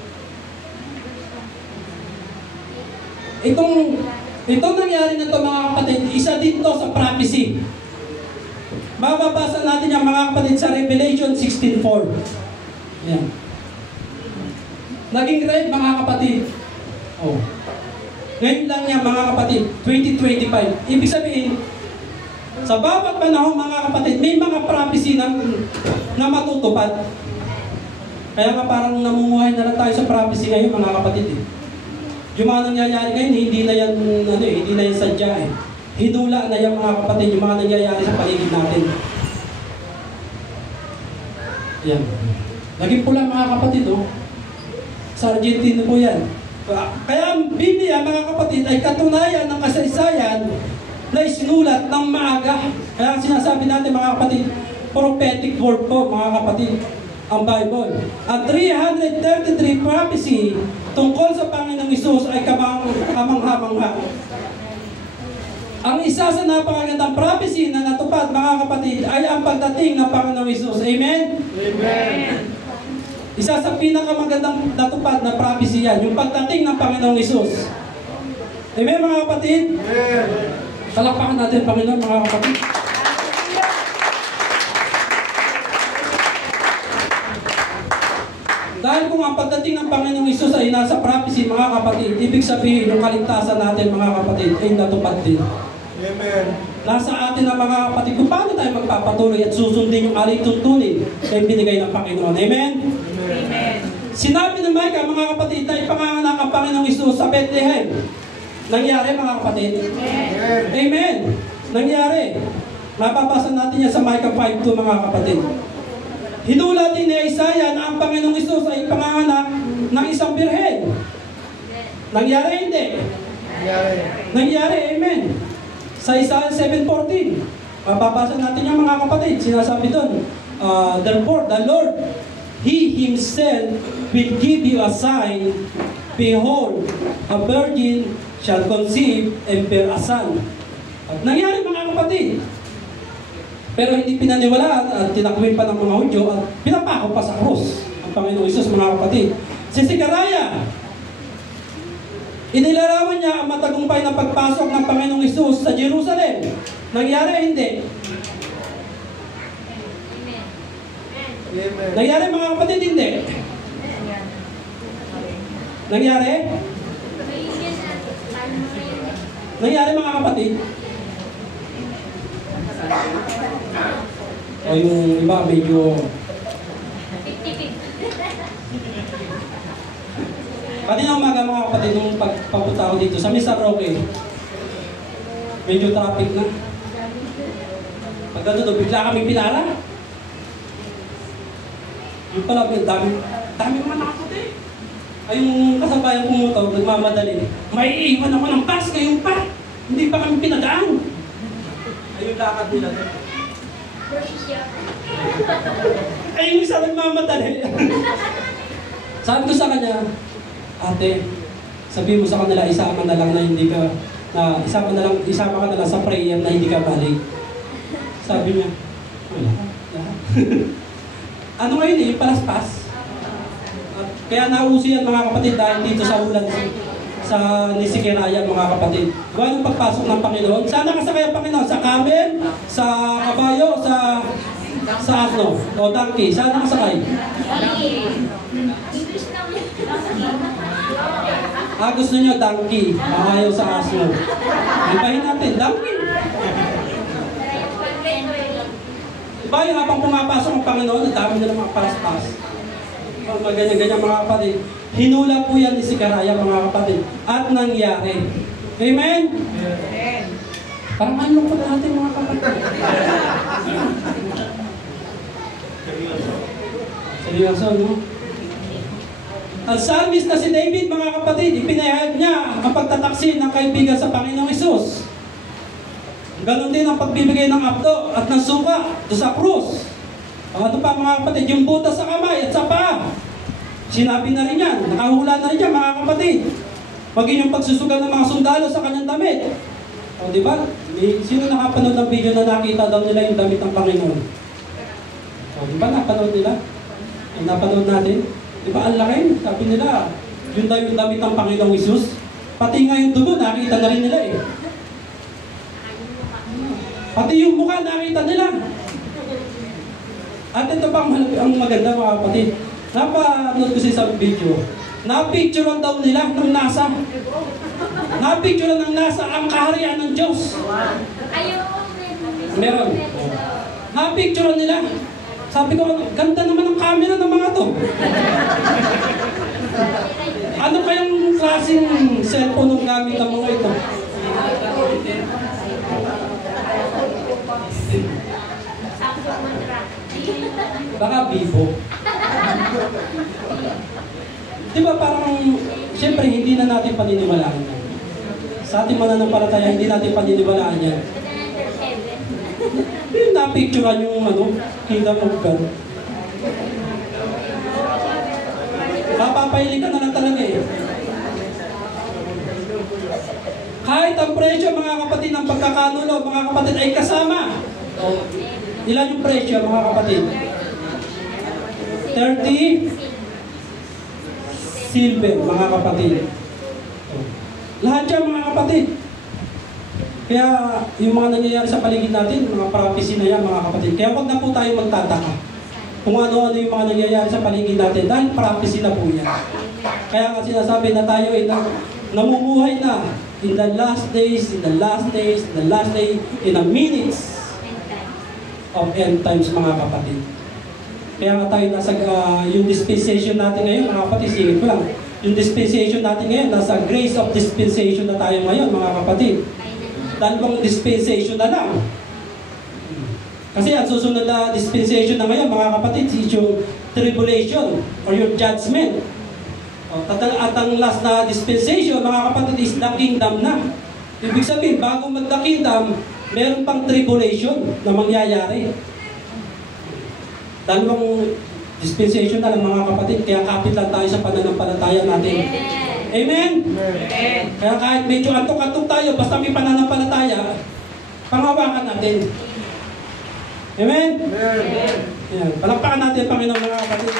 Itong nangyari na ito mga kapatid, isa din to sa prophecy. Mababasa natin yung mga kapatid sa Revelation 16:4. Yan. Naging red mga kapatid. Oh. Ngayon lang yan mga kapatid, 2025. Ibig sabihin, sa bawat panahon mga kapatid, may mga prophecy na matutupad. Kaya nga parang namumuhay na lang tayo sa prophecy ngayon mga kapatid. Yung mga nangyayari ngayon, hindi na yan sadya eh. Hinula na yan mga kapatid, yung mga nangyayari sa paligid natin. Yan. Naging pula mga kapatid, oh. Sa Argentina po yan. Kaya ang Biblia mga kapatid ay katunayan ng kasaysayan na isinulat ng maaga. Kaya sinasabi natin mga kapatid, prophetic word po mga kapatid, ang Bible. At 333 prophecy tungkol sa Panginoong Hesus ay kamangha-mangha. Ang isa sa napakagandang prophecy na natupad mga kapatid ay ang pagdating ng Panginoong Hesus. Amen? Amen. Isa sa pinakamagandang natupad na prophecy yan, yung pagdating ng Panginoong Hesus. Amen mga kapatid? Amen. Palakpakan natin Panginoon mga kapatid. Dahil kung ang pagdating ng Panginoong Hesus ay nasa prophecy mga kapatid, ibig sabihin yung kaligtasan natin mga kapatid ay natupad din. Amen. Nasa atin ang mga kapatid kung paano tayo magpapatuloy at susundin yung alituntunin na binigay ng Panginoon. Amen? Amen. Sinabi ng Micah mga kapatid na ipanganganak ang Panginoong Hesus sa Bethlehem. Nangyari mga kapatid? Amen. Amen. Nangyari. Mababasa natin yan sa Micah 5:2 mga kapatid. Hinula din ni Isaiah na ang Panginoong Hesus ay ipanganganak ng isang birhen. Nangyari hindi? Nangyari. Nangyari, amen. Sa Isaiah 7:14, mababasa natin yung mga kapatid. Sinasabi doon, therefore, the Lord, He Himself will give you a sign. Behold, a virgin shall conceive and bear a son. At nangyari mga kapatid. Pero hindi pinaniwalaan at tinakwil pa ng mga Hudyo at pinapako pa sa krus ang Panginoong Hesus mga kapatid. Si Zechariah, inilarawan niya ang matagumpay na pagpasok ng Panginoong Hesus sa Jerusalem. Nangyari hindi? Amen. Nangyari mga kapatid hindi? Nangyari? Nangyari mga kapatid? O yung iba medyo kanina umaga mga kapatid nung pagpunta ko dito sa Mr. Roque, medyo traffic na. Pagdato doon, bigla kami pinara. Yung pala, dami mga nakaputi. Ay yung kasabayan kong motor, nagmamadali. May iiwan ako ng bus ngayon pa. Hindi pa kami pinadaan. Ay yung lakad nila. Ay yung isa nagmamadali. Sabi ko sa kanya, ate, sabi mo sa kanila, isama na lang na hindi ka, isama ka na lang sa prayer na hindi ka balik. Sabi niya, wala. Ano ngayon yung palaspas? Kaya nauso yan mga kapatid dahil dito sa ulan sa ni Zechariah mga kapatid. Gawa ng pagpasok ng Panginoon. Saan nakasakay ang Panginoon? Sa camel? Sa kabayo? Sa asno? O donkey? Saan nakasakay? Gusto nyo donkey. Ayaw sa asno. Ibahin natin, donkey. Ibahin habang pumapasok ang Panginoon, ang dami nila mga palaspas. Ganyan-ganyan mga kapatid. Hinula po yan ni Zechariah mga kapatid. At nangyari. Amen? Amen. Parang ano po natin mga kapatid. Seryoso, no? Ang psalmist na si David mga kapatid, ipinahayag niya ang pagtataksin ng kaibigan sa Panginoong Hesus. Ganon din ang pagbibigay ng apdo at ng suka sa krus. Ang ano pa mga kapatid, yung butas sa kamay at sa paa. Sinabi na rin yan, nakahula na rin yan mga kapatid. Maging yung pagsusugal ng mga sundalo sa kanyang damit. O di ba? Sino nakapanood ng video na nakita daw nila yung damit ng Panginoon? O di ba napanood nila? Ay, napanood natin? Di ba ang laki? Sabi nila, yun daw yung damit ng Panginoong Hesus. Pati nga yung dugo, nakita na rin nila eh. Pati yung mukha, nakita nila. At ito pa ang maganda mga kapatid. Napanood ko sa isang video. Napicturean daw nila ng NASA. Napicturean ng NASA ang kaharian ng Diyos. Meron. Napicturean nila. Sabi ko, ganda naman ang camera ng mga to. Ano kayang klaseng cellphone ang gamit ng mga ito? Baka Vivo. Diba parang, siyempre hindi na natin paniniwalaan yan. Sa ating mananampalataya, hindi natin paniniwalaan yan. Yung napicturean yung kingdom of God. Mapapaili ka na lang talaga eh. Kahit ang presyo mga kapatid ng pagkakanulo, mga kapatid ay kasama. Ilan yung presyo mga kapatid? 30 silver mga kapatid. Lahat yan mga kapatid. Kaya yung mga nangyayari sa paligid natin, mga prophecy na yan mga kapatid. Kaya wag na po tayo magtataka kung ano-ano yung mga nangyayari sa paligid natin dahil prophecy na po yan. Kaya nga sinasabi na tayo ay namumuhay na in the last days, in the last days, in the last day, in the minutes of end times mga kapatid. Kaya nga tayo nasa yung dispensation natin ngayon mga kapatid, singit ko lang. Yung dispensation natin ngayon, nasa grace of dispensation na tayo ngayon mga kapatid. Dalawang dispensation na lang. Kasi ang susunod na dispensation na ngayon, mga kapatid, is yung tribulation or your judgment. At ang last na dispensation, mga kapatid, is the kingdom na. Ibig sabihin, bago mag-the kingdom, meron pang tribulation na mangyayari. Dalawang dispensation na lang mga kapatid, kaya kapit lang tayo sa pananampalataya natin. Amen? Amen. Kaya kahit medyo antok-antok tayo, basta may pananampalataya, panghawakan natin. Amen? Amen. Ayan. Palakpakan natin, Panginoon mga kapatid.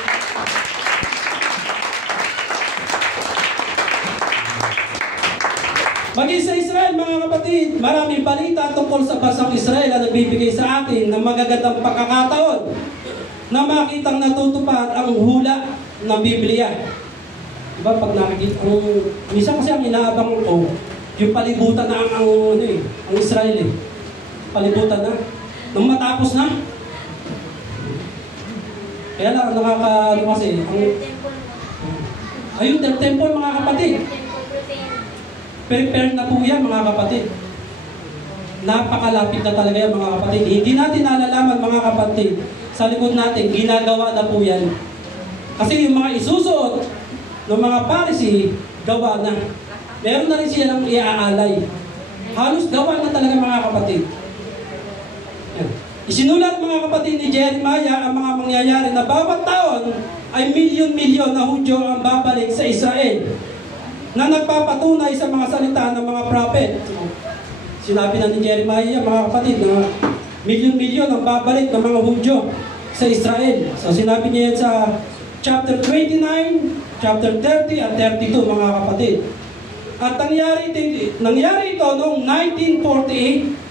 Maging sa Israel, mga kapatid, maraming balita tungkol sa bansang Israel na nagbibigay sa atin ng magagandang pagkakataon na makitang natutupad ang hula ng Biblia. Diba, pag nakikita, minsan kasi ang inaabang ko, yung palibutan na ang Israel eh. Palibutan na. Nung matapos na. Kaya lang, kasi, ayun, the temple mga kapatid. Prepared na po yan mga kapatid. Napakalapit na talaga yan mga kapatid. Hindi natin nalalaman mga kapatid. Sa likod natin, ginagawa na po yan. Kasi yung mga isusuot ng mga Pharisee, gawa na. Meron na rin siya ng iaalay. Halos gawa na talaga mga kapatid. Yan. Isinulat mga kapatid ni Jeremiah ang mga mangyayari na bawat taon ay milyon-milyon na Hudyo ang babalik sa Israel na nagpapatunay sa mga salita ng mga prophet. Sinabi na ni Jeremiah mga kapatid na milyon-milyon ang babalik ng mga Hudyo sa Israel. So sinabi niya yan sa chapter 29, chapter 30 at 32 mga kapatid. At nangyari ito noong 1948.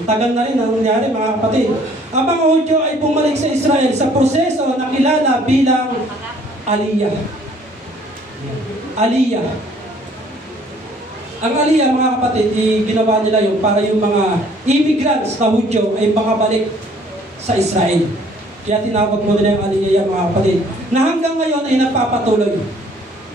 Ang tagal na rin ang nangyari mga kapatid. Ang mga Hudyo ay bumalik sa Israel sa proseso na kilala bilang Aliyah. Aliyah. Ang Aliyah mga kapatid, ginawa nila yung para yung mga immigrants na Hudyo ay makabalik sa Israel. Kaya tinawag mo nila yung Aliyah mga kapatid. Na hanggang ngayon ay nagpapatuloy.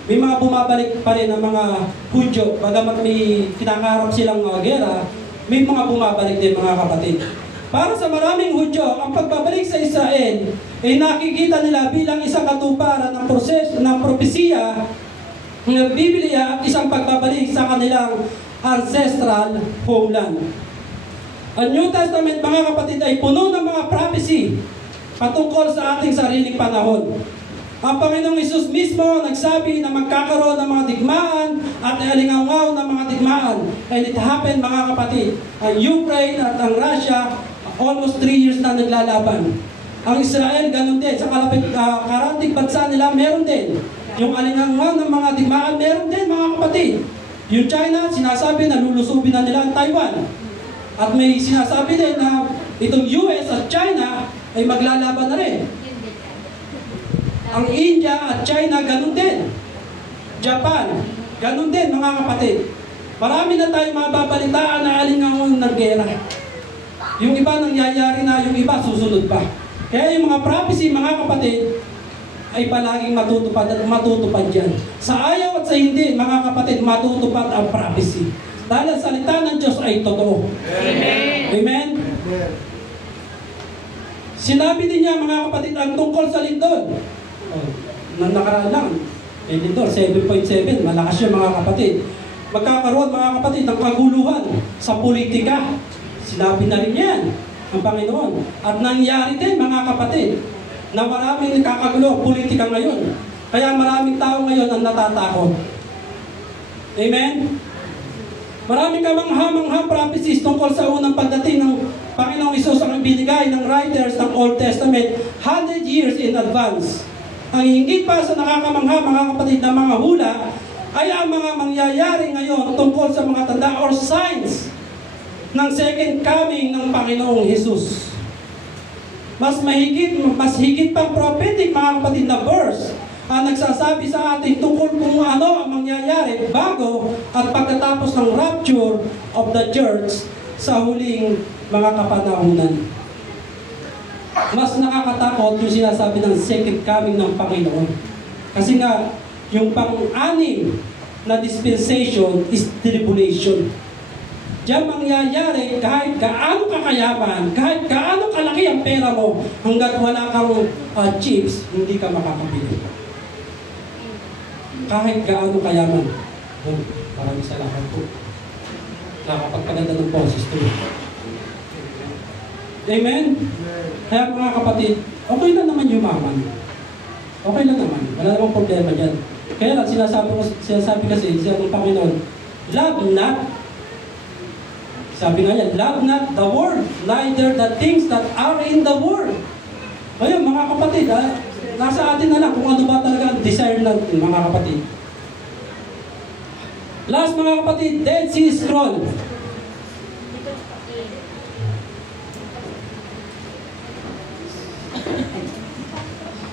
May mga bumabalik pa rin ng mga Hudyo. Bagamat may kinakarap silang gera, may mga bumabalik din mga kapatid. Para sa maraming Hudyo, ang pagbabalik sa Israel ay nakikita nila bilang isang katuparan ng proseso ng propesiya ng Biblia at isang pagbabalik sa kanilang ancestral homeland. Ang New Testament mga kapatid ay puno ng mga prophecy patungkol sa ating sariling panahon. Ang Panginoong Hesus mismo nagsabi na magkakaroon ng mga digmaan at alingaw ng mga digmaan. And it happened mga kapatid. Ang Ukraine at ang Russia, almost 3 years na naglalaban. Ang Israel, ganun din. Sa karanting bansa nila, meron din. Yung alingaw ng mga digmaan, meron din mga kapatid. Yung China, sinasabi na lulusubin na nila ang Taiwan. At may sinasabi din na itong US at China ay maglalaban na rin. Ang India at China, ganun din. Japan, ganun din mga kapatid. Marami na tayong mababalitaan na alingangon ng gera. Yung iba nangyayari na, yung iba susunod pa. Kaya yung mga prophecy, mga kapatid, ay palaging matutupad at matutupad yan. Sa ayaw at sa hindi, mga kapatid, matutupad ang prophecy. Dahil ang salita ng Diyos ay totoo. Amen. Amen? Amen. Sinabi din niya, mga kapatid, ang tungkol sa lindol. Nang nakaraan lang, may lindol, 7.7, malakas yun mga kapatid. Magkakaroon mga kapatid ng kaguluhan sa politika. Sinabi na rin yan ang Panginoon. At nangyari din mga kapatid, na maraming nakakagulo politika ngayon. Kaya maraming tao ngayon ang natatakot. Amen? Maraming kamangha-mangha prophecies tungkol sa unang pagdating ng Panginoong Isus ang binigay ng writers ng Old Testament 100 years in advance. Ang higit pa sa nakakamangha mga kapatid na mga hula ay ang mga mangyayari ngayon tungkol sa mga tanda or signs ng second coming ng Panginoong Hesus. Mas higit pang prophetic mga kapatid na verse ang nagsasabi sa atin tungkol kung ano ang mangyayari bago at pagkatapos ng rapture of the church sa huling mga kapanahunan. Mas nakakatakot yung sinasabi ng second coming ng Panginoon. Kasi nga, yung pang-anim na dispensation is tribulation. Diyan mangyayari kahit gaano kakayaman, kahit gaano kalaki ang pera mo, hanggat wala kang chips, hindi ka makakabili. Kahit gaano kayaman. Maraming salamat po. Nakapagpaganda ng boses to. Amen? Kaya mga kapatid, okay lang naman yumaman. Okay lang naman. Wala namang problema dyan. Kaya lang sinasabi kasi siya ng Panginoon, love not. Sabi nga yan, love not the world, neither the things that are in the world. Ayun mga kapatid, nasa atin na lang kung ano ba talaga ang desire natin mga kapatid. Last mga kapatid, Dead Sea Scroll.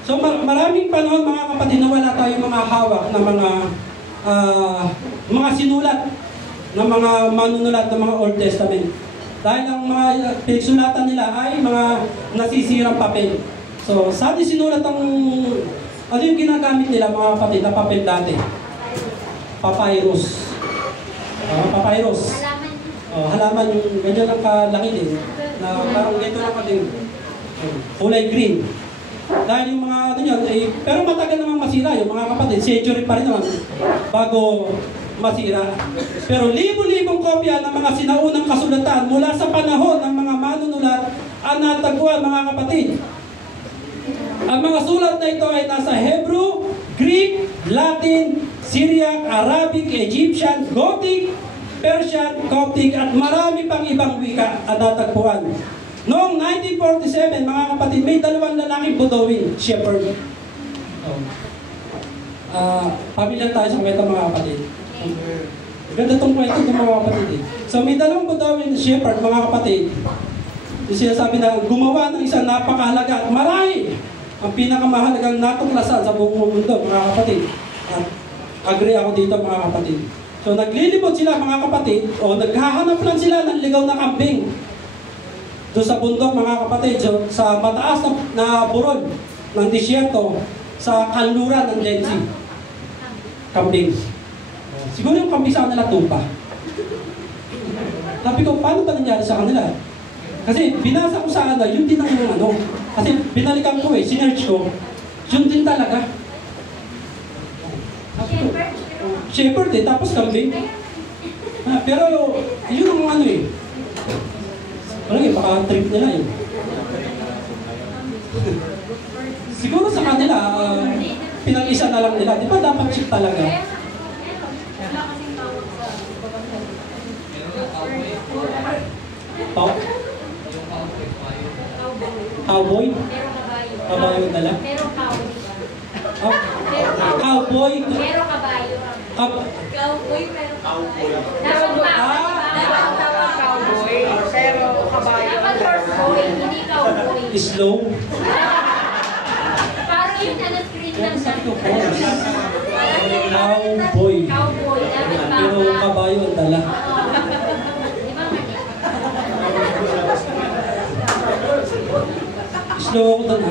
So maraming panahon mga kapatid na wala tayong mga hawak na mga sinulat ng mga manunulat ng mga Old Testament. Dahil ang mga pinagsulatan nila ay mga nasisirang papel. So saan sinulat ang ano yung ginagamit nila mga kapatid na papel dati? Papyrus. Papyrus. Halaman yung ganyan lang kalaki din. Na parang ganito lang din. Kulay green. Dahil yung mga ano yun, pero matagal namang masira yung mga kapatid, century pa rin naman bago masira. Pero libo-libong kopya ng mga sinaunang kasulatan mula sa panahon ng mga manunulat ang natagpuan mga kapatid. Ang mga sulat na ito ay nasa Hebrew, Greek, Latin, Syriac, Arabic, Egyptian, Gothic, Persian, Coptic at marami pang ibang wika ang natagpuan. Noong 1947, mga kapatid, may dalawang lalaking budowin, shepherd. Pamilya tayo sa kwento mga kapatid. Ganda itong kwento ng mga kapatid eh. So may dalawang budowin, shepherd, mga kapatid. Yung sinasabi na gumawa ng isang napakahalaga at marami ang pinakamahalagang natuklasan sa buong mundo, mga kapatid. At agree ako dito, mga kapatid. So naglilibot sila, mga kapatid, o naghahanap lang sila ng ligaw na kambing. Doon sa bundok mga kapatid, so, sa mataas na burol ng disyerto, sa kanluran ng Dead Sea. Kambing. Siguro yung kambing sa kanila tumpa. Sabi ko, paano ba nangyari sa kanila? Kasi binasa ko sa kanila, yun din ang ano. Kasi binalikan ko sinerch ko, yun din talaga. Shepherd tapos kambing. Pero yun ang ano baka trip nila yun. Siguro sa kanila, pinag-isa na lang nila. Di ba dapat chip talaga? Cowboy? Kabayo yung dala? Pero cowboy. Cowboy? Pero kabayo. Cowboy, pero Cowboy. Dapat tawag Cowboy. Pero kabayo. dapat horse boy, hindi cowboy. Slow. Parang yung screen lang siya. Cowboy. Cowboy, dapat Pero baka. kabayo ang dala. Di ba mali? Slow ako doon ha.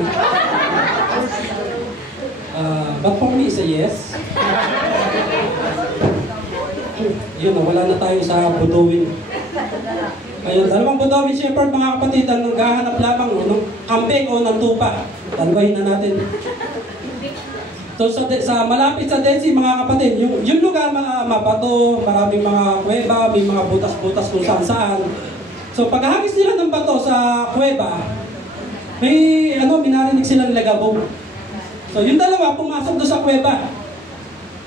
But for me, is a yes. Yun, wala na tayo sa buduwin. Ayun, dalawang buduwin shepherd mga kapatid ang naghahanap lamang ng kambing o ng tupa. Dalawahin na natin. So sa malapit sa Dead Sea mga kapatid, yung lugar mabato, maraming mga kuweba, may mga butas-butas kung saan-saan. So paghahagis nila ng bato sa kuweba, may minarinig silang lagabog. So yung dalawa pumasok doon sa kuweba.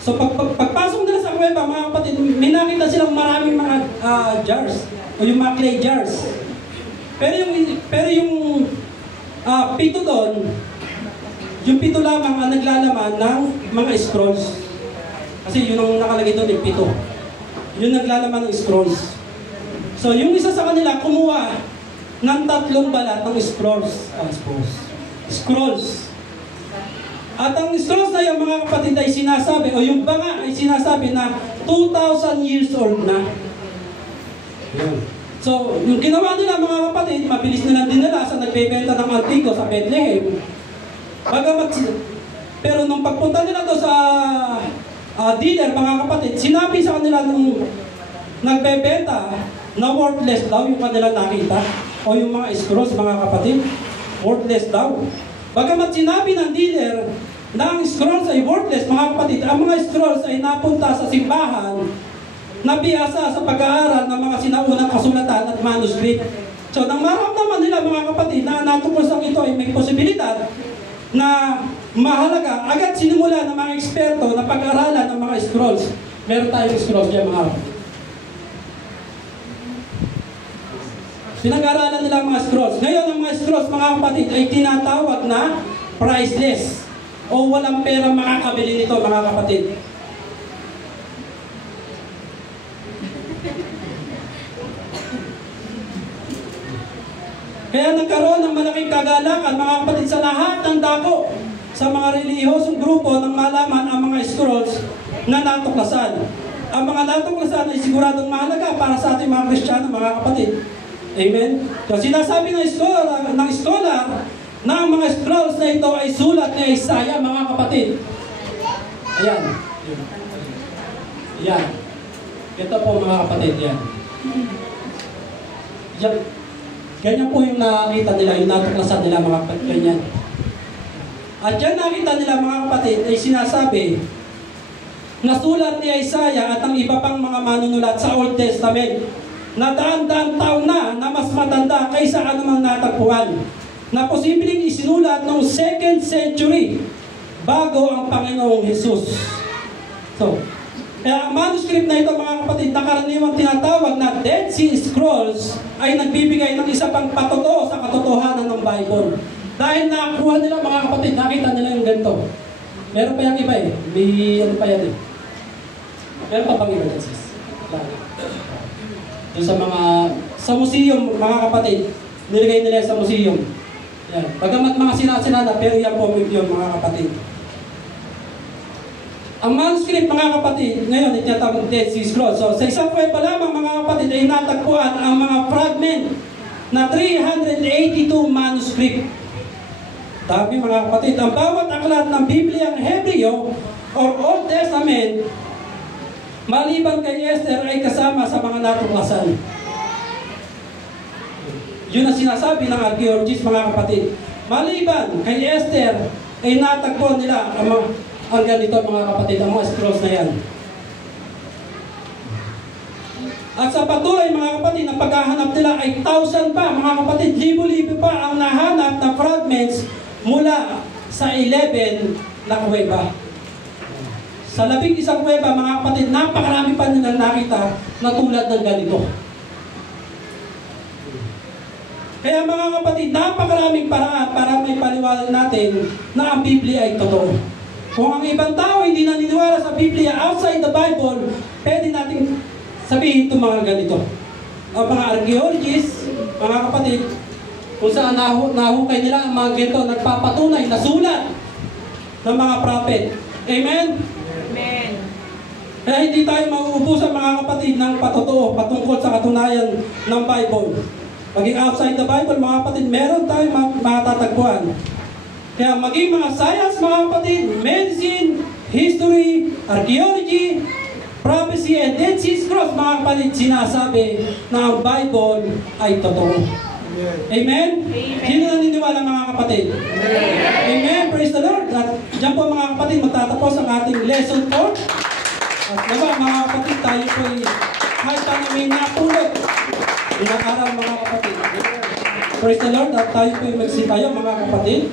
So pagpasok nila sa kuweba mga kapatid, may nakita silang maraming mga jars o yung mga clay jars. Pero yung pito doon, yung pito lamang ang naglalaman ng mga scrolls. Kasi yun ang nakalagay doon, yung pito. Yun naglalaman ng scrolls. So yung isa sa kanila kumuha ng 3 balat ng scrolls. Scrolls. At ang scrolls na yung mga kapatid ay sinasabi, o yung banga ay sinasabi na 2,000 years old na. Yun. So, yung ginawa nila mga kapatid, mabilis nilang dinala sa nagbebenta ng antiko sa Bethlehem. Pero nung pagpunta nila doon sa dealer, mga kapatid, sinabi sa kanila nung nagbebenta na worthless daw yung kanilang nakita o yung mga scrolls, mga kapatid, worthless daw. Bagamat sinabi ng dealer na ang scrolls ay worthless, mga kapatid, ang mga scrolls ay napunta sa simbahan na biyasa sa pag-aaral ng mga sinaunang kasulatan at manuscript. So, nang maramdaman nila mga kapatid na natupusang ito ay may posibilidad na mahalaga, agad sinimula ng mga eksperto na pag-aralan ng mga scrolls. Meron tayong scrolls dyan mga kapatid. Pinag-aralan nila ang mga scrolls. Ngayon, ang mga scrolls, mga kapatid, ay tinatawag na priceless o walang pera makakabili nito, mga kapatid. Kaya nagkaroon ng malaking kagalakan, mga kapatid, sa lahat ng dako, sa mga relihiyosong grupo nang malaman ang mga scrolls na natuklasan. Ang mga natuklasan ay siguradong mahalaga para sa ating mga Kristiyano, mga kapatid. Amen? So sinasabi ng scholar na ang mga scrolls na ito ay sulat ni Isaiah, mga kapatid. Ayan. Ayan. Ito po mga kapatid, yan. Yan. Ganyan po yung nakita nila, yung natuklasan nila mga kapatid, ganyan. At yan nakita nila mga kapatid ay sinasabi na sulat ni Isaiah at ang iba pang mga manunulat sa Old Testament na daan-daan taon na mas matanda kaysa anumang natagpuan na posibleng isinulat noong 2nd century bago ang Panginoong Jesus. So, kaya ang manuscript na ito mga kapatid na karaniwang tinatawag na Dead Sea Scrolls ay nagbibigay ng isa pang patotoo sa katotohanan ng Bible. Dahil nakakuha nila mga kapatid, nakita nila yung ganito. Meron pa yung iba eh. May ano pa yan eh. Meron pa bang iba dyan sis? Doon sa museum, mga kapatid, nilagay nila sa museum. Yan. Bagamat mga sinasinada, pero yan po yun, mga kapatid. Ang manuscript, mga kapatid, ngayon, itinatawag Dead Sea Scrolls. So, sa isang kuweba lamang, mga kapatid, ay natagpuan ang mga fragment na 382 manuscript. Dami, mga kapatid. Ang bawat aklat ng Bibliang Hebreo or Old Testament, maliban kay Esther, ay kasama sa mga natuklasan. Yun ang sinasabi ng archaeologists, mga kapatid. Maliban kay Esther, ay natagpuan nila ang ganito, mga kapatid, ang mga scrolls na yan. At sa patuloy, mga kapatid, ang paghahanap nila ay 1,000 pa, mga kapatid, libo-libo pa ang nahanap na fragments mula sa 11 na kuweba. Sa 11 kuweba, mga kapatid, napakarami pa nilang nakita na tulad ng ganito. Kaya mga kapatid, napakaraming paraan para may paliwanag natin na ang Biblia ay totoo. Kung ang ibang tao hindi naniniwala sa Biblia outside the Bible, pwede natin sabihin itong mga ganito. Ang mga archaeologists, mga kapatid, kung saan nahukay nila ang mga ganito, nagpapatunay na sulat ng mga prophet. Amen? Amen. Kaya hindi tayo mauubusan mga kapatid ng patotoo patungkol sa katunayan ng Bible. Maging outside the Bible mga kapatid, meron tayong matatagpuan. Kaya maging mga science mga kapatid, medicine, history, archaeology, prophecy, and Dead Sea Scrolls mga kapatid, sinasabi na ang Bible ay totoo. Amen? Sino naniniwala mga kapatid? Amen. Praise the Lord. At dyan po mga kapatid, magtatapos ang ating lesson 4. At naman mga kapatid, tayo po ay kahit paano may napulot ilang araw mga kapatid. Praise the Lord. At tayo po ay magsitayo mga kapatid.